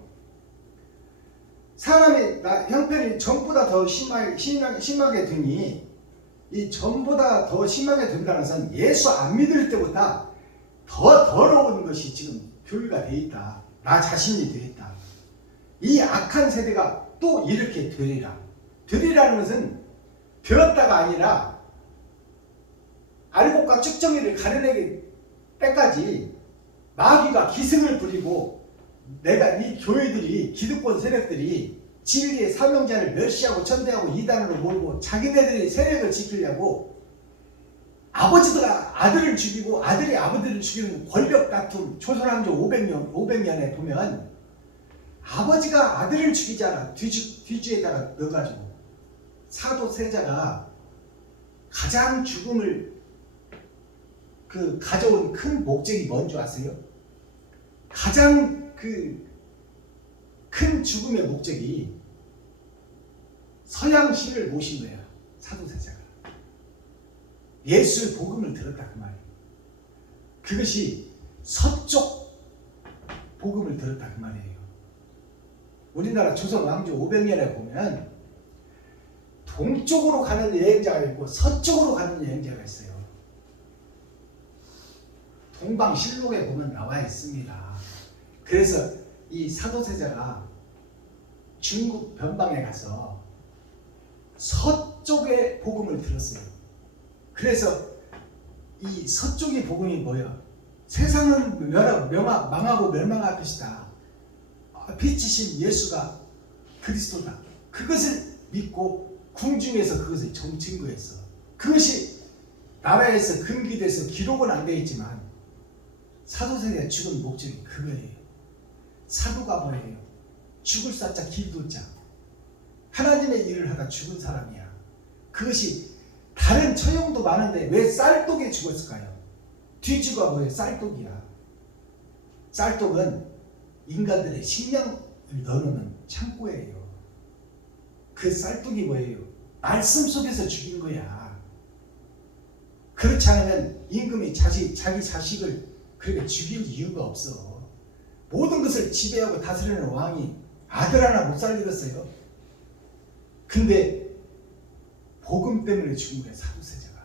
사람의 형편이 전보다 더 심하게 되니, 이 전보다 더 심하게 된다는 것은 예수 안 믿을 때보다 더 더러운 것이 지금 교회가 되어 있다. 나 자신이 되어 있다. 이 악한 세대가 또 이렇게 되리라. 되리라는 것은 되었다가 아니라 알곡과 쭉정이를 가려내기 때까지 마귀가 기승을 부리고 내가 이 교회들이, 기득권 세력들이 진리의 사명자를 멸시하고 천대하고 이단으로 몰고 자기네들이 세력을 지키려고 아버지가 아들을 죽이고 아들이 아버지를 죽이는 권력 다툼, 조선왕조 500년에 보면 아버지가 아들을 죽이잖아. 뒤주에다가 넣어가지고. 사도 세자가 가장 죽음을 가져온 큰 목적이 뭔지 아세요? 가장 큰 죽음의 목적이 서양신을 모신 거야. 사도세자가. 예수의 복음을 들었다 그 말이에요. 그것이 서쪽 복음을 들었다 그 말이에요. 우리나라 조선 왕조 500년에 보면 동쪽으로 가는 여행자가 있고 서쪽으로 가는 여행자가 있어요. 동방실록에 보면 나와 있습니다. 그래서 이 사도세자가 중국 변방에 가서 서쪽의 복음을 들었어요. 그래서 이 서쪽의 복음이 뭐예요? 세상은 망하고 멸망할 것이다. 빛이신 예수가 그리스도다. 그것을 믿고 궁중에서 그것을 증거했어. 그것이 나라에서 금기돼서 기록은 안 되어 있지만 사도세자가 죽은 목적이 그거예요. 사도가 뭐예요? 죽을 사자 기도자. 하나님의 일을 하다 죽은 사람이야. 그것이 다른 처형도 많은데 왜 쌀독에 죽었을까요? 뒤주가 뭐예요? 쌀독이야. 쌀독은 인간들의 식량을 넣어놓는 창고예요. 그 쌀독이 뭐예요? 말씀 속에서 죽인 거야. 그렇지 않으면 임금이 자기 자식을 그렇게 죽일 이유가 없어. 모든 것을 지배하고 다스리는 왕이 아들 하나 못 살리겠어요. 근데 복음 때문에 죽은 거야, 사도세자가.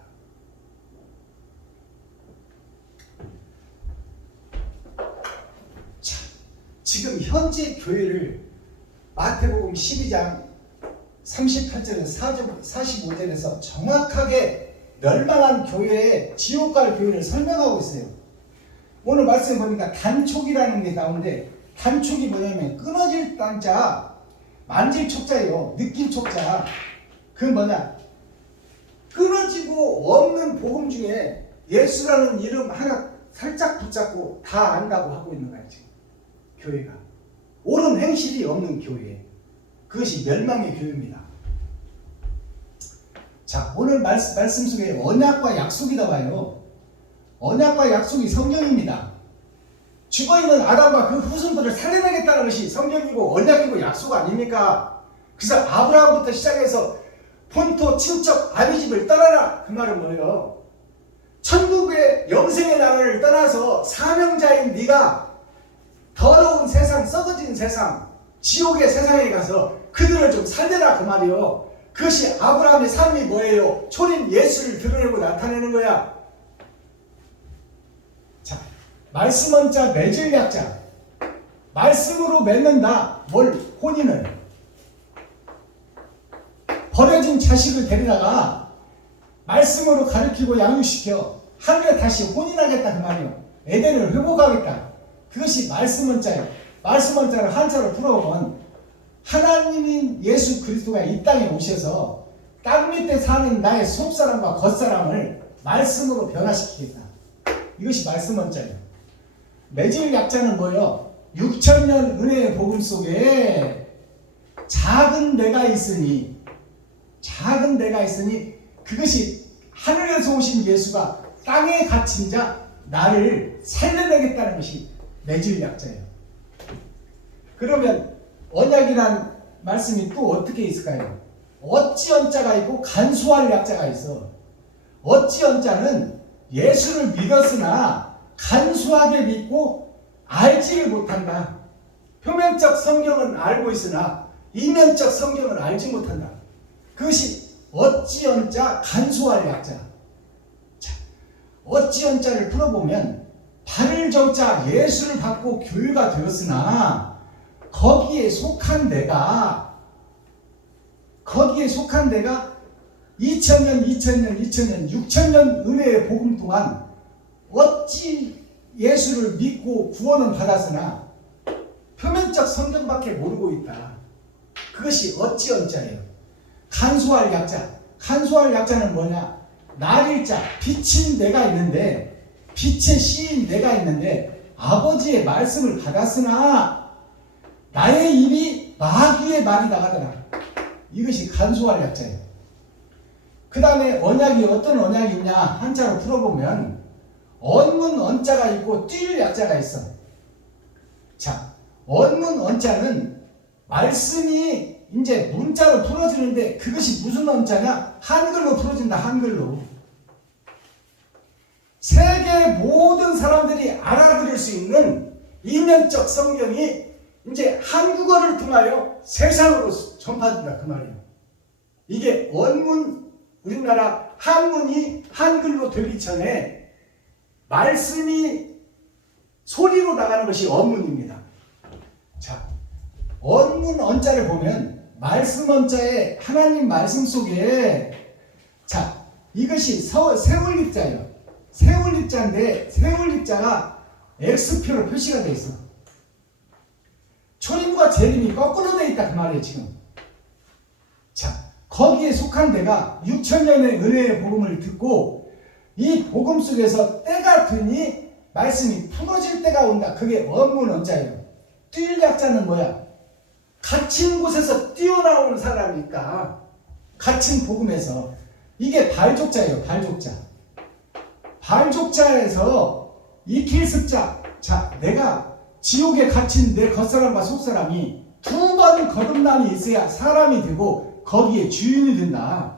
자, 지금 현재 교회를 마태복음 12장 38절에서 45절에서 정확하게 멸망한 교회의 지옥 갈 교회를 설명하고 있어요. 오늘 말씀 보니까 단촉이라는 게 나오는데, 단촉이 뭐냐면 끊어질 단자, 만질 촉자예요. 느낌 촉자. 그건 뭐냐? 끊어지고 없는 복음 중에 예수라는 이름 하나 살짝 붙잡고 다 안다고 하고 있는 거야 지금 교회가. 옳은 행실이 없는 교회. 그것이 멸망의 교회입니다. 자, 오늘 말씀 속에 언약과 약속이 나와요. 언약과 약속이 성경입니다. 죽어있는 아담과 그 후손들을 살려내겠다는 것이 성경이고 언약이고 약속 아닙니까? 그래서 아브라함부터 시작해서 본토 친척 아비집을 떠나라, 그 말은 뭐예요? 천국의 영생의 나라를 떠나서 사명자인 네가 더러운 세상, 썩어진 세상, 지옥의 세상에 가서 그들을 좀 살려라, 그 말이요. 그것이 아브라함의 삶이 뭐예요? 초림 예수를 드러내고 나타내는 거야. 자, 말씀 원자 맺을 약자. 말씀으로 맺는다. 뭘? 혼인을. 버려진 자식을 데리다가 말씀으로 가르치고 양육시켜 하늘에 다시 혼인하겠다, 그 말이에요. 에덴을 회복하겠다. 그것이 말씀 원자예요. 말씀 원자를 한자로 풀어보면 하나님인 예수 그리스도가 이 땅에 오셔서 땅 밑에 사는 나의 속사람과 겉사람을 말씀으로 변화시키겠다. 이것이 말씀 원자예요. 맺을 약자는 뭐예요? 6천년 은혜의 복음 속에 작은 내가 있으니 그것이 하늘에서 오신 예수가 땅에 갇힌 자 나를 살려내겠다는 것이 맺을 약자예요. 그러면 언약이란 말씀이 또 어떻게 있을까요? 어찌 언자가 있고 간수할 약자가 있어. 어찌 언자는 예수를 믿었으나 간수하게 믿고 알지를 못한다. 표면적 성경은 알고 있으나 이면적 성경을 알지 못한다. 그것이 어찌 언자 간수할 약자. 자, 어찌 언자를 풀어보면 발을 정자 예수를 받고 교회가 되었으나 거기에 속한 내가 2000년, 6000년 은혜의 복음 동안 어찌 예수를 믿고 구원은 받았으나 표면적 성경밖에 모르고 있다. 그것이 어찌 언자예요. 간수할 약자. 간수할 약자는 뭐냐? 날일자, 빛인 내가 있는데, 빛의 시인 내가 있는데 아버지의 말씀을 받았으나 나의 입이 마귀의 말이 나가더라. 이것이 간수할 약자예요. 그 다음에 언약이 어떤 언약이 있냐? 한자로 풀어보면 언문 언자가 있고 뛸 약자가 있어. 자, 언문 언자는 말씀이 이제 문자로 풀어지는데 그것이 무슨 언자냐? 한글로 풀어진다. 한글로. 세계 모든 사람들이 알아들을 수 있는 이면적 성경이 이제 한국어를 통하여 세상으로 전파된다, 그 말이에요. 이게 원문, 우리나라 한문이 한글로 되기 전에 말씀이 소리로 나가는 것이 언문입니다. 자, 언문 언자를 보면 말씀 언자에 하나님 말씀 속에, 자, 이것이 세울립자예요. 세울립자인데 세울립자가 X표로 표시가 되어 있어. 초림과 재림이 거꾸로 되어 있다, 그 말이에요 지금. 자, 거기에 속한 내가 6천년의 은혜의 복음을 듣고 이 복음 속에서 때가 되니 말씀이 풀어질 때가 온다. 그게 원문 언자예요. 뛸 약자는 뭐야? 갇힌 곳에서 뛰어나오는 사람이니까 갇힌 복음에서. 이게 발족자예요. 발족자. 발족자에서 익힐 습자. 자, 내가 지옥에 갇힌 내 겉사람과 속사람이 두 번 거듭남이 있어야 사람이 되고 거기에 주인이 된다.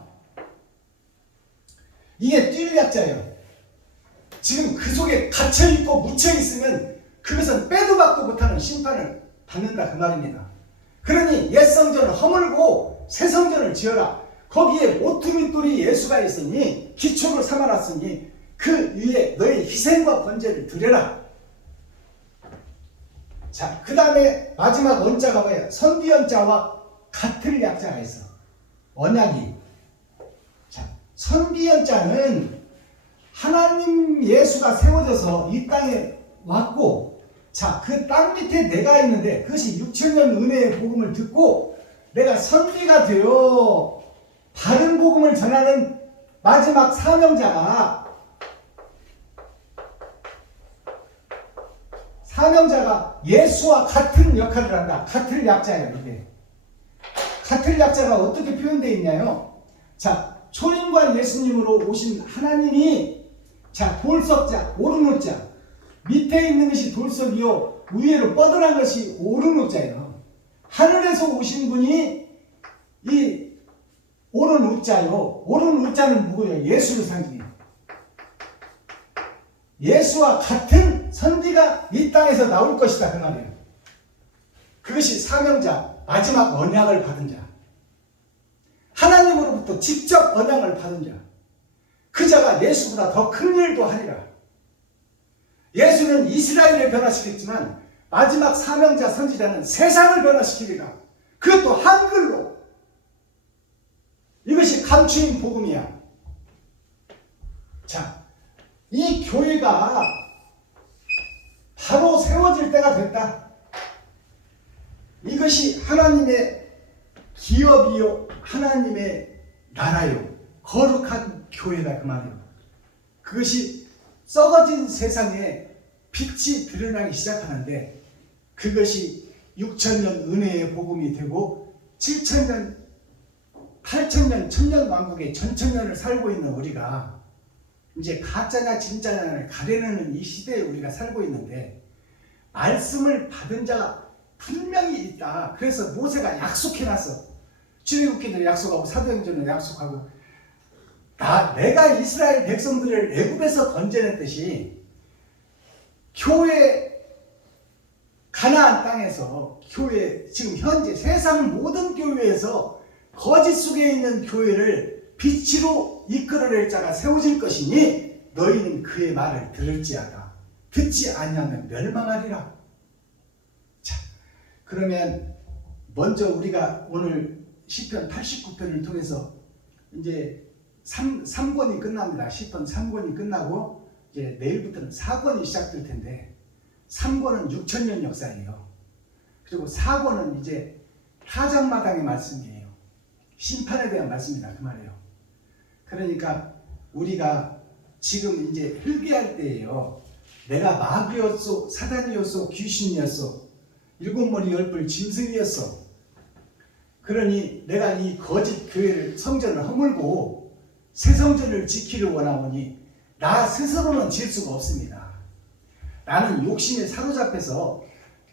이게 뛸 약자예요. 지금 그 속에 갇혀있고 묻혀있으면 그것은 빼도 박도 못하는 심판을 받는다, 그 말입니다. 그러니 옛 성전을 허물고 새 성전을 지어라. 거기에 오뚜미뚜리 예수가 있으니 기초를 삼아놨으니 그 위에 너의 희생과 번제를 드려라. 자, 그 다음에 마지막 언자가 뭐예요? 선비언자와 같을 약자가 있어. 언약이. 자, 선비언자는 하나님 예수가 세워져서 이 땅에 왔고, 자, 그 땅 밑에 내가 있는데 그것이 6천년 은혜의 복음을 듣고 내가 선비가 되어 바른 복음을 전하는 마지막 사명자가 예수와 같은 역할을 한다. 같은 약자예요, 이게. 같은 약자가 어떻게 표현되어 있냐요? 자, 초림과 예수님으로 오신 하나님이 자, 돌석자, 오른우자 밑에 있는 것이 돌석이요 위로 뻗어난 것이 오른우자예요. 하늘에서 오신 분이 이 오른우자요. 오른우자는 누구예요? 예수를 상징해요. 예수와 같은 선지가 이 땅에서 나올 것이다 그 말이에요. 그것이 사명자, 마지막 언약을 받은 자, 하나님으로부터 직접 언약을 받은 자, 그 자가 예수보다 더 큰 일도 하리라. 예수는 이스라엘을 변화시켰지만 마지막 사명자 선지자는 세상을 변화시키리라. 그것도 한글로. 이것이 감추인 복음이야. 자, 이 교회가 바로 세워질 때가 됐다. 이것이 하나님의 기업이요 하나님의 나라요 거룩한 교회다 그 말이에요. 그것이 썩어진 세상에 빛이 드러나기 시작하는데 그것이 6천년 은혜의 복음이 되고 7천년, 8천년, 천년 왕국의 전천년을 살고 있는 우리가 이제 가짜냐 진짜냐를 가려내는 이 시대에 우리가 살고 있는데 말씀을 받은 자가 분명히 있다. 그래서 모세가 약속해놨어. 출애굽기도 약속하고 사도행전도 약속하고 내가 이스라엘 백성들을 애굽에서 건져냈듯이 교회 가나안 땅에서 교회 지금 현재 세상 모든 교회에서 거짓 속에 있는 교회를 빛으로 이끌어낼 자가 세워질 것이니 너희는 그의 말을 들을지어다. 듣지 아니하면 멸망하리라. 자, 그러면 먼저 우리가 오늘 시편 89편을 통해서 이제 3권이 끝납니다. 시편 3권이 끝나고 이제 내일부터는 4권이 시작될 텐데 3권은 6천년 역사예요. 그리고 4권은 이제 타작마당의 말씀이에요. 심판에 대한 말씀이다 그 말이에요. 그러니까 우리가 지금 이제 회개할 때예요. 내가 마귀였소, 사단이었소, 귀신이었소, 일곱머리 열불 짐승이었어. 그러니 내가 이 거짓 교회를 성전을 허물고 새 성전을 지키려 원하오니 나 스스로는 질 수가 없습니다. 나는 욕심에 사로잡혀서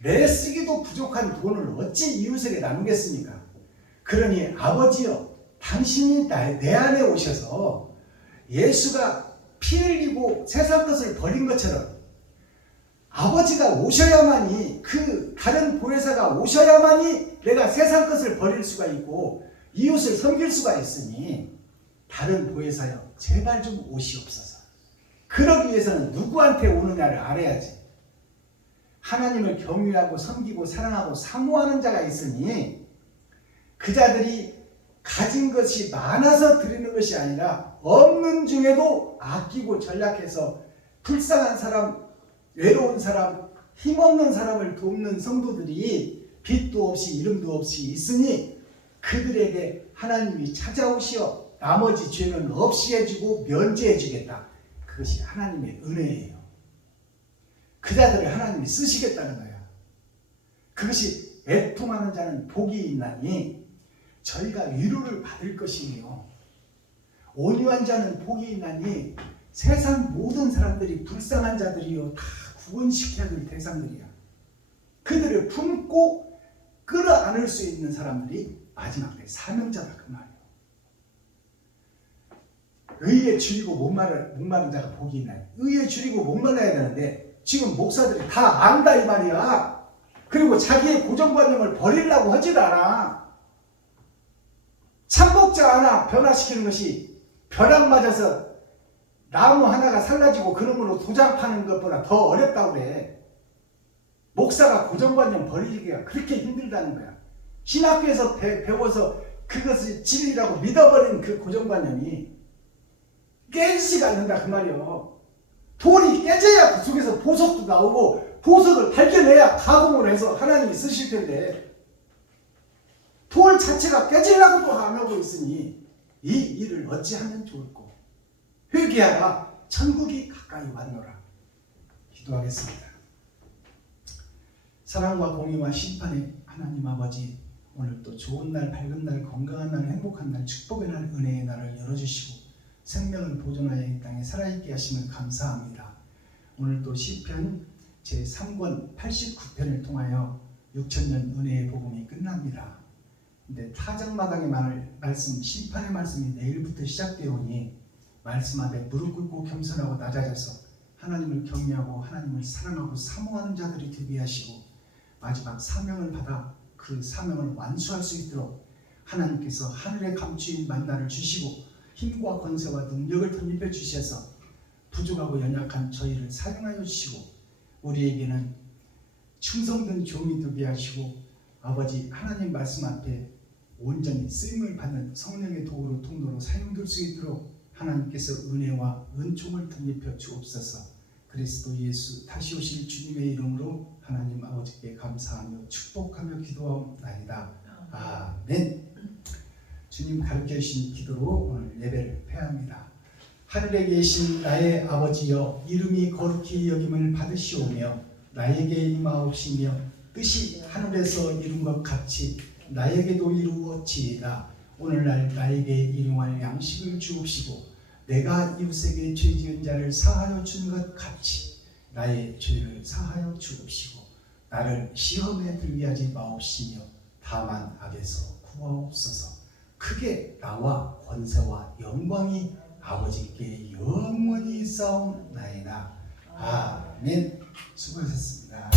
내 쓰기도 부족한 돈을 어찌 이웃에게 나누겠습니까? 그러니 아버지여 당신이 내 안에 오셔서 예수가 피 흘리고 세상 것을 버린 것처럼 아버지가 오셔야만이 그 다른 보혜사가 오셔야만이 내가 세상 것을 버릴 수가 있고 이웃을 섬길 수가 있으니 다른 보혜사여 제발 좀 오시옵소서. 그러기 위해서는 누구한테 오느냐를 알아야지. 하나님을 경외하고 섬기고 사랑하고 사모하는 자가 있으니 그 자들이 가진 것이 많아서 드리는 것이 아니라 없는 중에도 아끼고 전략해서 불쌍한 사람, 외로운 사람, 힘없는 사람을 돕는 성도들이 빛도 없이 이름도 없이 있으니 그들에게 하나님이 찾아오시어 나머지 죄는 없이 해주고 면제해 주겠다. 그것이 하나님의 은혜예요. 그 자들을 하나님이 쓰시겠다는 거야. 그것이 애통하는 자는 복이 있나니 저희가 위로를 받을 것이며 온유한 자는 복이 있나니 세상 모든 사람들이 불쌍한 자들이요 다 구원시켜야 될 대상들이야. 그들을 품고 끌어안을 수 있는 사람들이 마지막 때 사명자다 그 말이에요. 의에 줄이고 목마른 자가 복이 있나요? 의에 줄이고 목말라야 되는데 지금 목사들이 다 안다 이 말이야. 그리고 자기의 고정관념을 버리려고 하질 않아. 참복자 하나 변화시키는 것이 벼락 맞아서 나무 하나가 살라지고 그놈으로 도장 파는 것보다 더 어렵다고 그래. 목사가 고정관념 버리기가 그렇게 힘들다는 거야. 신학교에서 배워서 그것을 진리라고 믿어버린 그 고정관념이 깨지지가 않는다 그 말이요. 돌이 깨져야 그 속에서 보석도 나오고 보석을 발견해야 가공을 해서 하나님이 쓰실 텐데 돌 자체가 깨지려고도 안 하고 있으니 이 일을 어찌하면 좋을꼬. 회개하라 천국이 가까이 왔노라. 기도하겠습니다. 사랑과 공의와 심판의 하나님 아버지, 오늘 또 좋은 날, 밝은 날, 건강한 날, 행복한 날, 축복의 날, 은혜의 날을 열어주시고 생명을 보존하여 이 땅에 살아있게 하심을 감사합니다. 오늘 또 시편 제3권 89편을 통하여 6천년 은혜의 복음이 끝납니다. 근데 타작마당의 말씀, 심판의 말씀이 내일부터 시작되오니 말씀 앞에 무릎 꿇고 겸손하고 낮아져서 하나님을 경외하고 하나님을 사랑하고 사모하는 자들이 되게 하시고 마지막 사명을 받아 그 사명을 완수할 수 있도록 하나님께서 하늘에 감추인 만나를 주시고 힘과 권세와 능력을 덧입혀 주셔서 부족하고 연약한 저희를 사용하여 주시고 우리에게는 충성된 종이 되게 하시고 아버지 하나님 말씀 앞에 온전히 쓰임을 받는 성령의 도구로 통로로 사용될 수 있도록 하나님께서 은혜와 은총을 덧입혀 주옵소서. 그리스도 예수 다시 오실 주님의 이름으로 하나님 아버지께 감사하며 축복하며 기도하옵나이다. 아멘. 주님 가르쳐 주신 기도로 오늘 예배를 폐합니다. 하늘에 계신 나의 아버지여, 이름이 거룩히 여김을 받으시오며 나에게 임하옵시며 뜻이 하늘에서 이룬 것 같이 나에게도 이루어지이다. 오늘날 나에게 일용할 양식을 주옵시고 내가 이웃에게 죄 지은 자를 사하여 준 것 같이 나의 죄를 사하여 주옵시고 나를 시험에 들게 하지 마옵시며 다만 악에서 구하옵소서. 크게 나와 권세와 영광이 아버지께 영원히 싸움나이다. 아멘. 수고하셨습니다.